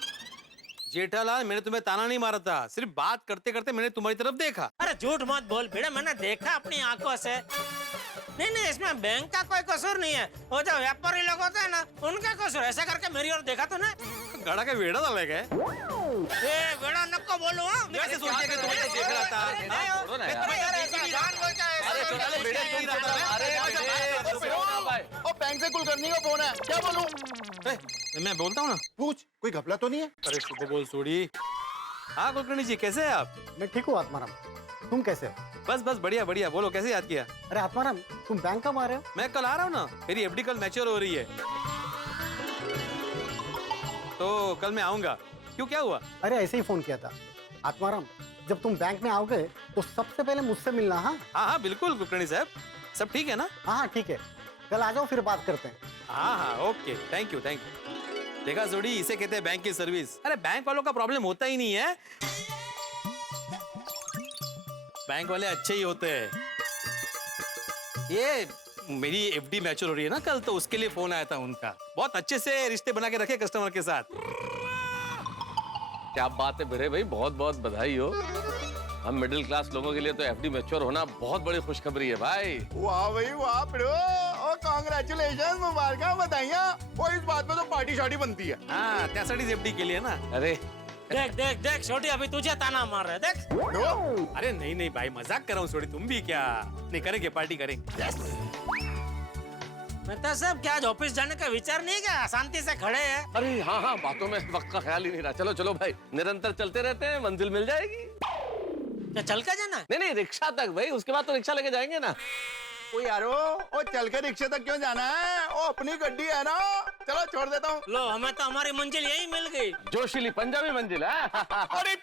जेठालाल, मैंने तुम्हें ताना नहीं मारा था, सिर्फ बात करते करते मैंने तुम्हारी तरफ देखा। अरे झूठ मत बोल बेटा, मैंने देखा अपनी आंखों से। नहीं नहीं, इसमें बैंक का कोई कसूर नहीं है, वो जो व्यापारी लोग होते हैं ना उनका कसूर। ऐसा करके मेरी ओर देखा तो ना, गड़ा का वेड़ा डाला गया। ये बेड़ा नको बोलो। कैसे सोच लिया कि तुम्हें देख रहा था? छोड़ो ना यार। अरे छोटा लो, बेड़े देख रहा था। और बैंक से कुलकर्णी का फोन है, क्या बोलूं? मैं बोलता हूँ ना। पूछ, कोई घपला तो नहीं है? अरे शुभ बोल सोड़ी। हाँ कुलकर्णी जी, कैसे हैं आप? मैं ठीक हूँ आत्माराम, तुम कैसे हो? बस बस बढ़िया बढ़िया, बोलो कैसे याद किया? अरे आत्माराम, तुम बैंक कब आ रहे हो? मैं कल आ रहा हूँ ना, मेरी एफडी कल मैच्योर हो रही है, तो कल मैं आऊंगा। क्यों, क्या हुआ? अरे ऐसे ही फोन किया था आत्माराम, जब तुम बैंक में आओगे तो सबसे पहले मुझसे मिलना। हाँ हाँ बिल्कुल कुलकर्णी साहब, सब ठीक है ना? हाँ ठीक है, कल आ जाओ फिर बात करते हैं। हाँ हाँ okay, thank you thank you. देखा जोड़ी, इसे कहते हैं बैंक की सर्विस। अरे बैंक वालों का प्रॉब्लम होता ही नहीं है, बैंक वाले अच्छे ही होते हैं। ये मेरी एफडी मैच्योर हो रही है ना कल, तो उसके लिए फोन आया था उनका। बहुत अच्छे से रिश्ते बना के रखे कस्टमर के साथ। क्या बात है भिड़े भाई, बहुत बहुत बधाई हो। हम मिडिल क्लास लोगों के लिए तो एफडी मैच्योर होना बहुत बड़ी खुशखबरी है भाई। वाह भाई वाह ब्रो, ओ कांग्रेचुलेशन, मुबारक, बधाइयाँ। वो इस बात में तो पार्टी शार्टी बनती है। हाँ, त्यासाठी एफडी के लिए ना। अरे देख देख देख छोटी, अभी तुझे ताना मार रहे, देख। अरे नहीं नहीं भाई, मजाक कर रहा हूँ छोड़ी, तुम भी क्या? नहीं करेंगे, पार्टी करेंगे। मैं तो सब क्या आज ऑफिस जाने का विचार नहीं, क्या शांति से खड़े हैं। अरे हाँ हाँ, बातों में वक्त का ख्याल ही नहीं रहा। चलो चलो भाई, निरंतर चलते रहते हैं, मंजिल मिल जाएगी। क्या चल के जाना? नहीं नहीं, रिक्शा तक भाई, उसके बाद तो रिक्शा लेके जाएंगे ना। ओ यारो, ओ चल के रिक्शे तक क्यों जाना है? ओ अपनी गड्डी है ना, चलो छोड़ देता हूँ। लो, हमें तो हमारी मंजिल यही मिल गई। जोशीली पंजाबी मंजिल है। अरे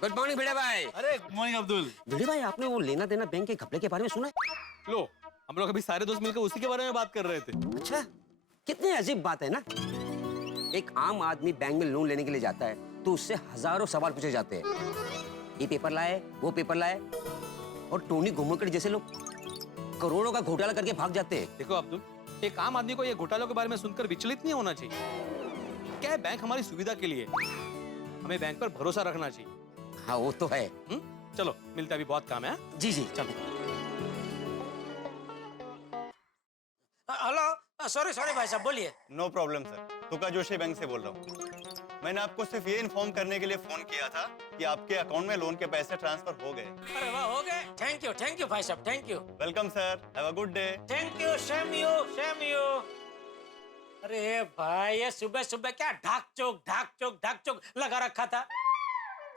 गुड मॉर्निंग भिड़े भाई। अरे गुड मॉर्निंग अब्दुल। भिड़े भाई, आपने वो लेना देना बैंक के घपले के बारे में सुना है? लो, हम लोग अभी सारे दोस्त मिलकर उसी के बारे में बात कर रहे थे। अच्छा, कितनी अजीब बात है ना। एक आम आदमी बैंक में लोन लेने के लिए जाता है तो उससे हजारों सवाल पूछे जाते हैं। ये पेपर लाए, वो पेपर लाए, और टोनी घुमक्कड़ जैसे लोग करोड़ों का घोटाला करके भाग जाते हैं। देखो अब्दुल, एक आम आदमी को ये घोटालों के बारे में सुनकर विचलित नहीं होना चाहिए। क्या है, बैंक हमारी सुविधा के लिए, हमें बैंक पर भरोसा रखना चाहिए। हाँ वो तो है। चलो मिलते, अभी बहुत काम है। जी जी चलो। हेलो, सॉरी सॉरी भाई साहब, बोलिए। नो प्रॉब्लम सर, तुका जोशी बैंक से बोल रहा हूँ। मैंने आपको सिर्फ ये इन्फॉर्म करने के लिए फोन किया था कि आपके अकाउंट में लोन के पैसे ट्रांसफर हो गए। अरे वाह, हो गए। थैंक यू भाई साहब, thank you. Welcome sir, have a good day. Thank you, same you. अरे भाई, ये सुबह सुबह क्या ढाक चोक लगा रखा था।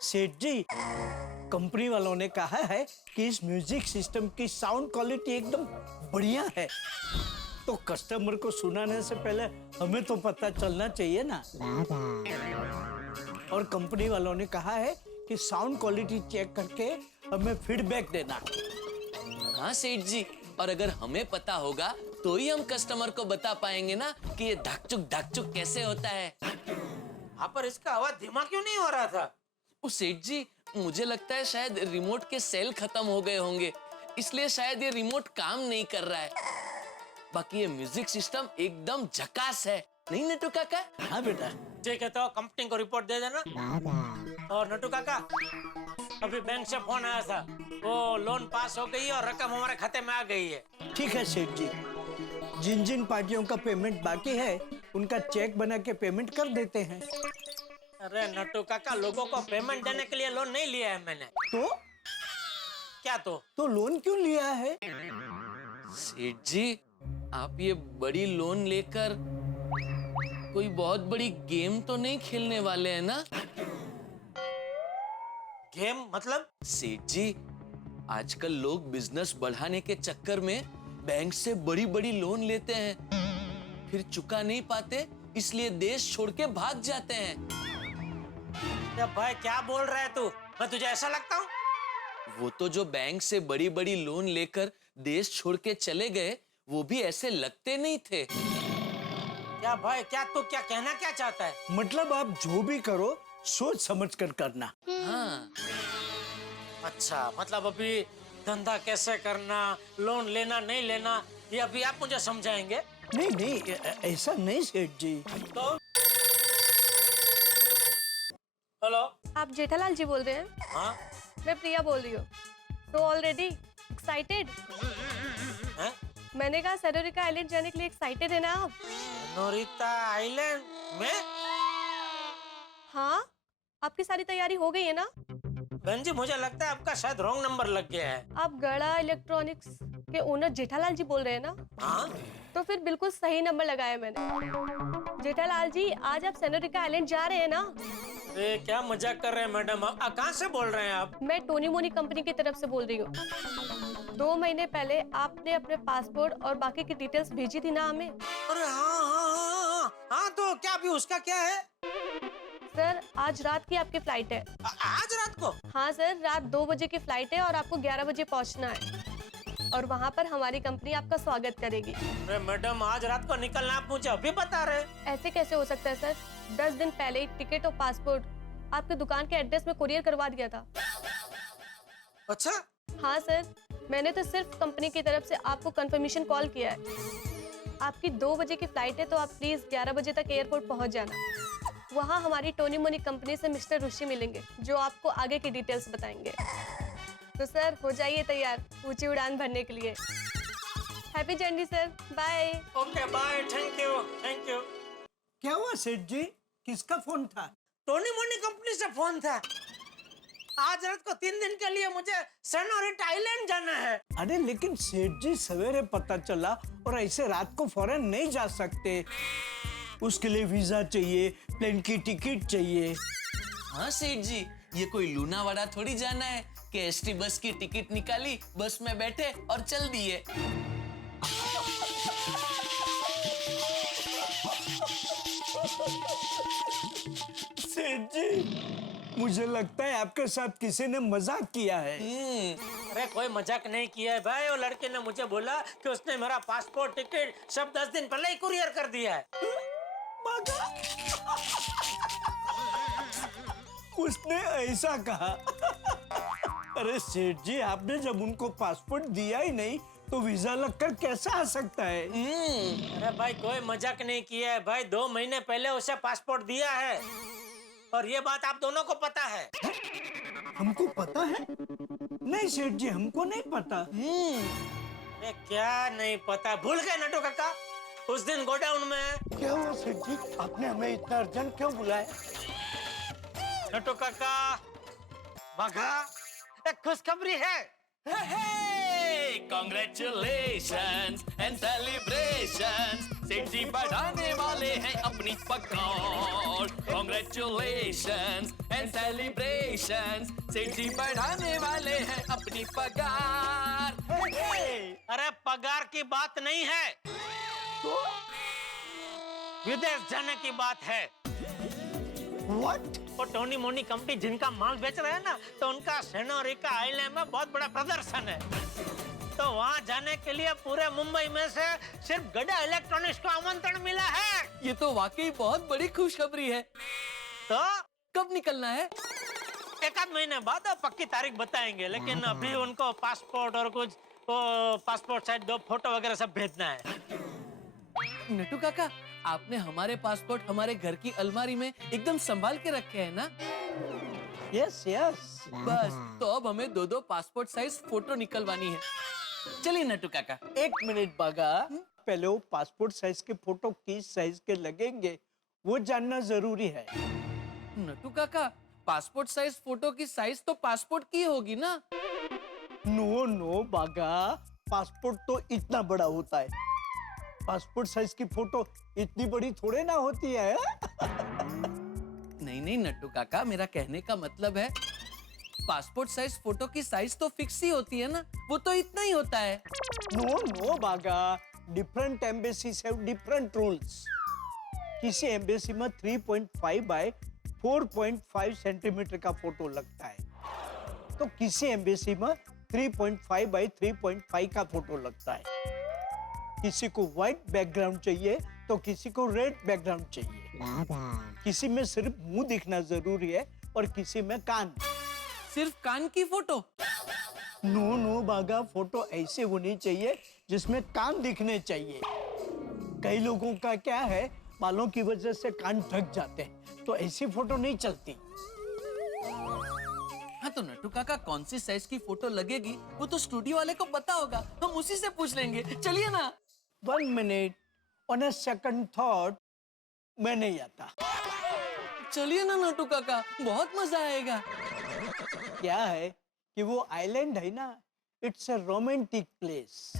सेठ जी, कंपनी वालों ने कहा है कि इस म्यूजिक सिस्टम की साउंड क्वालिटी एकदम बढ़िया है, तो कस्टमर को सुनाने से पहले हमें तो पता चलना चाहिए ना। और कंपनी वालों ने कहा है कि साउंड क्वालिटी चेक करके हमें फीडबैक देना। हाँ सेठ जी, और अगर हमें पता होगा तो ही हम कस्टमर को बता पाएंगे ना कि ये ढकचुक कैसे होता है। हाँ, पर इसका आवाज धीमा क्यों नहीं हो रहा था? ओ सेठ जी, मुझे लगता है शायद रिमोट के सेल खत्म हो गए होंगे, इसलिए शायद ये रिमोट काम नहीं कर रहा है। बाकी ये म्यूजिक सिस्टम एकदम झकास है, नहीं नटू काका? हाँ बेटा। ठीक है, तो कंपनी को रिपोर्ट दे देना। और नटू काका, अभी बैंक से फोन आया था, वो लोन पास हो गई और रकम हमारे खाते में आ गई है। ठीक है सेठ जी, जिन जिन पार्टियों का पेमेंट बाकी है उनका चेक बना के पेमेंट कर देते हैं। अरे नट्टू काका, लोगों को पेमेंट देने के लिए लोन नहीं लिया है मैंने। तो क्या तो लोन क्यों लिया है? सेठ जी, आप ये बड़ी लोन लेकर कोई बहुत बड़ी गेम तो नहीं खेलने वाले हैं ना? गेम मतलब? सेठ जी, आजकल लोग बिजनेस बढ़ाने के चक्कर में बैंक से बड़ी बड़ी लोन लेते हैं, फिर चुका नहीं पाते, इसलिए देश छोड़ के भाग जाते हैं। भाई क्या बोल रहा है तू? मैं तुझे ऐसा लगता हूँ? वो तो जो बैंक से बड़ी बड़ी लोन लेकर देश छोड़ के चले गए, वो भी ऐसे लगते नहीं थे। क्या भाई, क्या तू क्या कहना क्या चाहता है? मतलब आप जो भी करो सोच समझ कर करना। हाँ। अच्छा, मतलब अभी धंधा कैसे करना, लोन लेना नहीं लेना, ये अभी आप मुझे समझाएंगे? नहीं नहीं, ऐसा नहीं सेठ जी। तो हेलो, आप जेठालाल जी बोल रहे हैं? हाँ, मैं प्रिया बोल रही हूँ। तो ऑलरेडी एक्साइटेड? मैंने कहा सेनोरिटा आइलैंड जाने के लिए एक्साइटेड है ना आप? नोरिता आइलैंड में? हाँ, आपकी सारी तैयारी हो गई है ना? बहन जी, मुझे लगता है आपका शायद रॉन्ग नंबर लग गया है। आप गड़ा इलेक्ट्रॉनिक्स के ओनर जेठालाल जी बोल रहे हैं ना? हाँ? तो फिर बिल्कुल सही नंबर लगाया मैंने। जेठालाल जी, आज आप सेनोरिटा आइलैंड जा रहे हैं ना? अरे क्या मजाक कर रहे हैं मैडम, आप कहाँ से बोल रहे हैं आप? मैं टोनी मोनी कंपनी की तरफ से बोल रही हूँ। 2 महीने पहले आपने अपने पासपोर्ट और बाकी की डिटेल्स भेजी थी ना हमें? अरे हाँ, तो क्या अभी उसका क्या है? सर, आज रात की आपकी फ्लाइट है। आज रात को? हाँ सर, रात 2 बजे की फ्लाइट है और आपको 11 बजे पहुँचना है और वहाँ पर हमारी कंपनी आपका स्वागत करेगी। अरे मैडम, आज रात को निकलना, आप मुझे अभी बता रहे? ऐसे कैसे हो सकता है सर? 10 दिन पहले ही टिकट और पासपोर्ट आपके दुकान के एड्रेस में कुरियर करवा दिया था। अच्छा? हाँ सर, मैंने तो सिर्फ कंपनी की तरफ से आपको कंफर्मेशन कॉल किया है। आपकी 2 बजे की फ्लाइट है तो आप प्लीज 11 बजे तक एयरपोर्ट पहुँच जाना। वहाँ हमारी टोनी मोनी कंपनी से मिस्टर ऋषि मिलेंगे जो आपको आगे की डिटेल्स बताएंगे। तो सर, हो जाइए तैयार ऊंची उड़ान भरने के लिए। Happy journey sir, bye. Okay bye, thank you, thank you. क्या हुआ सेठ जी, किसका फोन था? टोनी मोनी कंपनी से फोन था। आज रात को 3 दिन के लिए मुझे सेनोरिटा आइलैंड जाना है। अरे लेकिन सेठ जी, सवेरे पता चला और ऐसे रात को फौरन नहीं जा सकते। उसके लिए वीजा चाहिए, प्लेन की टिकट चाहिए। हाँ सेठ जी, ये कोई लूनावाड़ा थोड़ी जाना है कि एसटी बस की टिकट निकाली, बस में बैठे और चल दिए। सेठ जी, मुझे लगता है आपके साथ किसी ने मजाक किया है। अरे कोई मजाक नहीं किया है भाई, वो लड़के ने मुझे बोला कि उसने मेरा पासपोर्ट टिकट सब 10 दिन पहले ही कुरियर कर दिया है। उसने ऐसा कहा? अरे सेठ जी, आपने जब उनको पासपोर्ट दिया ही नहीं तो वीजा लगकर कैसा आ सकता है? अरे भाई, कोई मजाक नहीं किया है भाई, 2 महीने पहले उसे पासपोर्ट दिया है और ये बात आप दोनों को पता है। हमको पता है? नहीं सेठ जी, हमको नहीं पता। अरे क्या नहीं पता, भूल गए नटू काका? उस दिन गोडाउन में क्या हुआ सेठ जी, आपने हमें इतना अर्जेंट क्यों बुलाया? नटू काका, बघा, एक खुशखबरी है। Congratulations and celebrations, सेठ जी बढ़ाने वाले हैं अपनी पगार। Congratulations and celebrations, सेठ जी बढ़ाने वाले हैं अपनी पगार। अरे पगार की बात नहीं है, तो विदेश जाने की बात है। What? वो टोनी मोनी कंपनी जिनका माल बेच रहे हैं ना, तो उनका सेनोरिटा आइलैंड में बहुत बड़ा प्रदर्शन है। तो वहाँ जाने के लिए पूरे मुंबई में से सिर्फ गड़ा इलेक्ट्रॉनिक्स को आमंत्रण मिला है। ये तो वाकई बहुत बड़ी खुशखबरी है। तो कब निकलना है? 1 महीने बाद पक्की तारीख बताएंगे, लेकिन अभी उनको पासपोर्ट और कुछ पासपोर्ट साइज 2 फोटो वगैरह सब भेजना है। नटू काका, आपने हमारे पासपोर्ट हमारे घर की अलमारी में एकदम संभाल के रखे हैं ना? Yes yes. बस, तो अब हमें 2-2 पासपोर्ट साइज फोटो निकलवानी है। चलिए नटू काका। 1 मिनट बागा, पहले वो पासपोर्ट साइज के फोटो किस साइज के लगेंगे वो जानना जरूरी है। नटू काका, पासपोर्ट साइज फोटो की साइज तो पासपोर्ट की होगी ना? नो नो बागा, पासपोर्ट तो इतना बड़ा होता है, पासपोर्ट साइज की फोटो इतनी बड़ी थोड़े ना होती है। नहीं नहीं नट्टू काका, मेरा कहने का मतलब है पासपोर्ट साइज फोटो की साइज तो फिक्स ही होती है ना, वो तो इतना ही होता है। नो नो बागा, different embassies have different rules. किसी एम्बेसी में 3.5 बाय 4.5 सेंटीमीटर का फोटो लगता है, तो किसी एम्बेसी में 3.5 बाय 3.5 का फोटो लगता है। किसी को व्हाइट बैकग्राउंड चाहिए तो किसी को रेड बैकग्राउंड चाहिए। किसी में सिर्फ मुंह दिखना जरूरी है और किसी में कान। सिर्फ कान की फोटो? नो नो बागा, फोटो ऐसे होनी चाहिए जिसमें कान दिखने चाहिए। कई लोगों का क्या है, बालों की वजह से कान ढक जाते हैं, तो ऐसी फोटो नहीं चलती। हाँ तो नट्टू काका कौन सी साइज की फोटो लगेगी वो तो स्टूडियो वाले को पता होगा, हम उसी से पूछ लेंगे। चलिए ना। 1 minute, on a second thought, मैं नहीं आता। चलिए ना नट्टू काका, बहुत मजा आएगा। क्या है कि वो आइलैंड है ना, इट्स अ रोमांटिक प्लेस,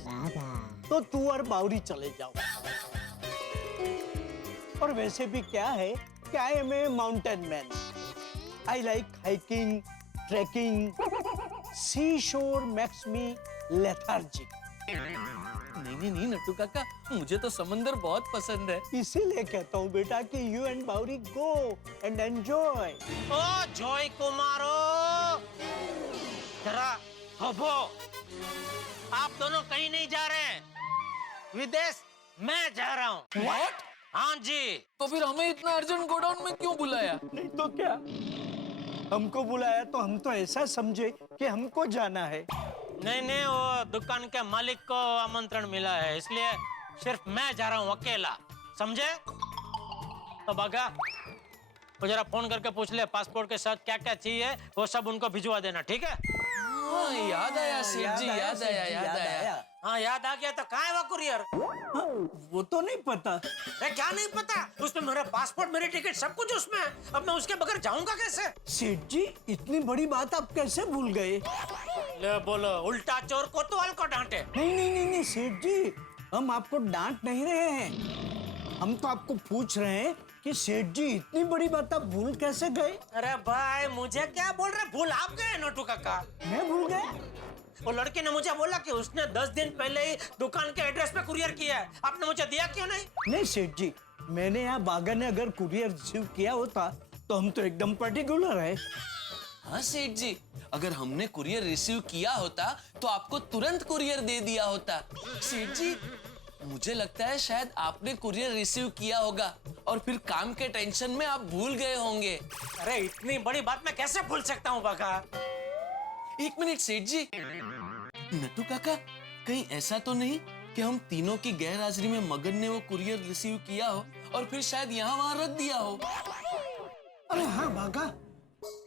तो तू और बावरी चले जाओ। और वैसे भी क्या है कि I am a mountain man, I like hiking, trekking, sea shore makes me lethargic. नहीं नट्टू काका, मुझे तो समंदर बहुत पसंद है। इसीलिए कहता हूँ बेटा कि you and Bawri go and enjoy. ओ जॉय कुमारो, जरा हबो, आप दोनों कहीं नहीं जा रहे हैं, विदेश मैं जा रहा हूँ। What? हाँ जी। तो फिर हमें इतना अर्जेंट गोडाउन में क्यों बुलाया? नहीं तो क्या, हमको बुलाया तो हम तो ऐसा समझे कि हमको जाना है। नहीं, वो दुकान के मालिक को आमंत्रण मिला है, इसलिए सिर्फ मैं जा रहा हूँ अकेला, समझे? तो बागा, वो जरा फोन करके पूछ ले पासपोर्ट के साथ क्या क्या चाहिए, वो सब उनको भिजवा देना, ठीक है? हाँ, याद आया सेठ जी, याद आया। हाँ याद आ गया, तो कहाँ है वो कुरियर? वो तो नहीं पता। क्या नहीं पता? उसमें मेरा पासपोर्ट, मेरी टिकट, सब कुछ उसमें है। अब मैं उसके बगैर जाऊंगा कैसे? सेठ जी, इतनी बड़ी बात आप कैसे भूल गए? ले बोलो, उल्टा चोर कोतवाल को डांटे। नहीं सेठ जी, हम आपको डांट नहीं रहे हैं, हम तो आपको पूछ रहे हैं कि सेठ जी इतनी बड़ी बात आप भूल कैसे गए? अरे भाई, मुझे क्या बोल रहे, भूल आप गए नोटू काका? मैं भूल गया? वो लड़के ने मुझे बोला कि उसने 10 दिन पहले ही दुकान के एड्रेस पे कुरियर किया है, आपने मुझे दिया क्यों नहीं? नहीं सेठ जी, मैंने यहाँ बागा ने अगर कुरियर रिसीव किया होता तो हम तो एकदम पर्टिकुलर है। हाँ सेठ जी, अगर हमने कुरियर रिसीव किया होता तो आपको तुरंत कुरियर दे दिया होता। सेठ जी, मुझे लगता है शायद आपने कुरियर रिसीव किया होगा और फिर काम के टेंशन में आप भूल गए होंगे। अरे इतनी बड़ी बात मैं कैसे भूल सकता हूँ बागा? एक मिनट सेठ जी, नट्टू काका, कहीं ऐसा तो नहीं कि हम तीनों की गैर हाजिरी में मगन ने वो कुरियर रिसीव किया हो और फिर शायद यहाँ वहाँ रख दिया हो? अरे हाँ बागा,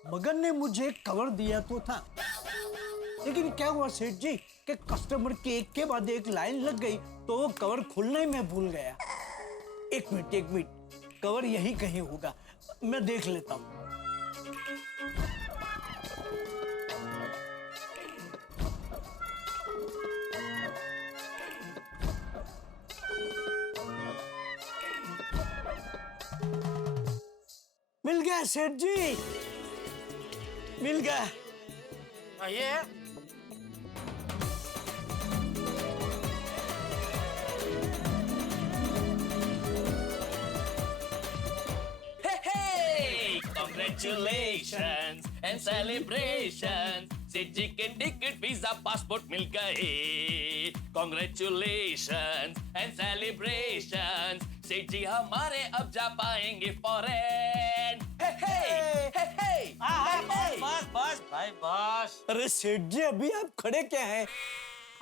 मगन ने मुझे कवर दिया तो था, लेकिन क्या हुआ सेठ जी कि कस्टमर की एक के बाद एक लाइन लग गई तो वो कवर खोलना ही मैं भूल गया। एक मिनट, कवर यहीं कहीं होगा, मैं देख लेता हूँ। मिल गया सेठ जी, मिल गया। ये है? Congratulations and celebrations, सेठ जी के टिकट वीजा पासपोर्ट मिल गए। Congratulations and celebrations, सेठ जी हमारे अब जा पाएंगे फॉरेन। बस भाई बस। अरे सेठ जी, अभी आप खड़े क्या हैं?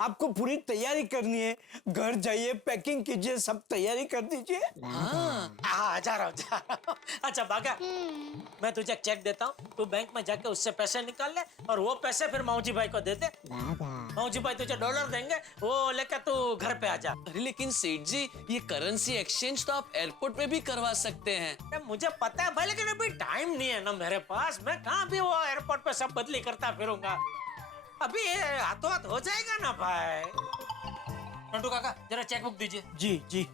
आपको पूरी तैयारी करनी है, घर जाइए, पैकिंग कीजिए, सब तैयारी कर दीजिए। हाँ, जा रहा हूँ। अच्छा बागा, मैं तुझे चेक देता हूँ, तू बैंक में जाके उससे पैसे निकाल ले और वो पैसे फिर माऊजी भाई को दे दे। माऊजी भाई तुझे $, देंगे, वो लेकर तू घर पे आ जा। अरे लेकिन सेठ जी, ये करेंसी एक्सचेंज तो आप एयरपोर्ट पे भी करवा सकते हैं। मुझे पता है भाई, लेकिन अभी टाइम नहीं है ना मेरे पास, मैं कहाँ भी वो एयरपोर्ट पे सब बदली करता फिरूंगा। अभी हाथों हाथ हो जाएगा ना भाई। नंटू काका, जरा चेक बुक दीजिए। जी।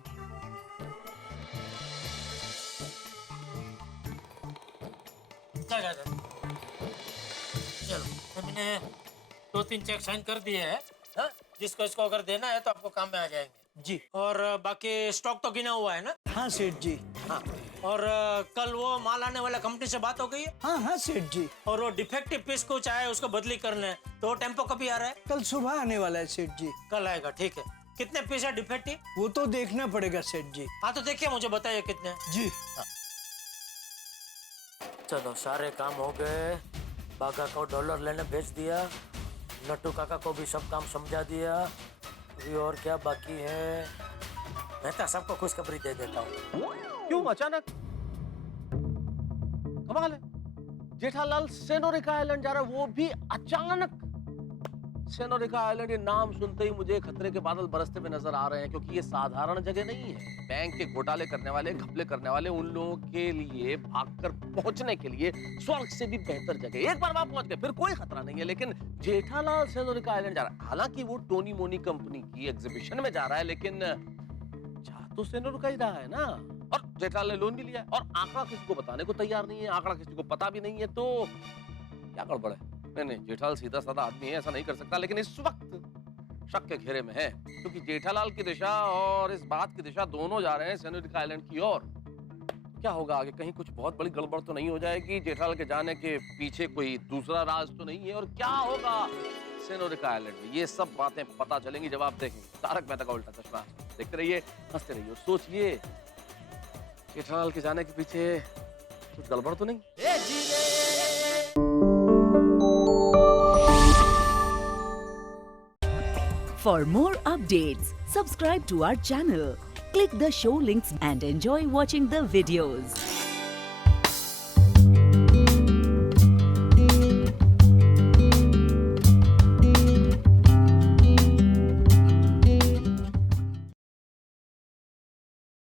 चलो, मैंने 2-3 चेक साइन कर दिए हैं, हाँ? जिसको इसको अगर देना है तो आपको काम में आ जाएंगे जी। और बाकी स्टॉक तो गिना हुआ है ना? हाँ सेठ जी। हाँ, और कल वो माल आने वाला कंपनी से बात हो गई है? हाँ सेठ जी। और वो डिफेक्टिव पीस कुछ आया है, उसको बदली करना है, तो वो टेम्पो कभी आ रहा है? कल सुबह आने वाला है सेठ जी। कल आएगा, ठीक है। कितने पीस है डिफेक्टिव? वो तो देखना पड़ेगा सेठ जी। हाँ तो देखिए, मुझे बताइए कितने। जी। हाँ। चलो, सारे काम हो गए, बागा को $, लेने भेज दिया, नट्टू काका को भी सब काम समझा दिया। अभी और क्या बाकी है? मैं तो सबको खुशखबरी दे देता हूँ। क्यों अचानक? कमाल है, जेठालाल सेनोरिका आइलैंड जा रहा है, वो भी अचानक। सेनोरिका आइलैंड, ये नाम सुनते ही मुझे खतरे के बादल बरसते हुए नजर आ रहे हैं, क्योंकि ये साधारण जगह नहीं है। बैंक के घोटाले करने वाले, घपले करने वाले, उन लोगों के लिए भागकर पहुंचने के लिए स्वर्ग से भी बेहतर जगह। एक बार वहां पहुंच गए फिर कोई खतरा नहीं है। लेकिन जेठालाल सेनोरिका आइलैंड जा रहा है, हालांकि वो टोनी मोनी कंपनी की एग्जीबिशन में जा रहा है, लेकिन जा तो सेनोरिका ही रहा है ना। और जेठालाल ने लोन भी लिया है, और आंकड़ा किसी को बताने को तैयार नहीं है, आंकड़ा किसी को पता भी नहीं है, तो क्या गड़बड़ है? नहीं, जेठालाल सीधा साधा आदमी है, ऐसा नहीं कर सकता। लेकिन इस वक्त शक के घेरे में है, क्योंकि जेठालाल की दिशा और इस बात की दिशा दोनों जा रहे हैं सेनोरिका आइलैंड की ओर। क्या होगा आगे? कहीं कुछ बहुत बड़ी गड़बड़ तो नहीं हो जाएगी? जेठालाल के जाने के पीछे कोई दूसरा राज तो नहीं है? और क्या होगा सेनोरिका आइलैंड में? ये सब बातें पता चलेंगी जब आप देखेंगे तारक मेहता का उल्टा चश्मा। देखते रहिए, हंसते रहिए और सोचिए, जेठालाल के जाने के पीछे कुछ गड़बड़ तो नहीं? For more updates, subscribe to our channel, click the show links and enjoy watching the videos.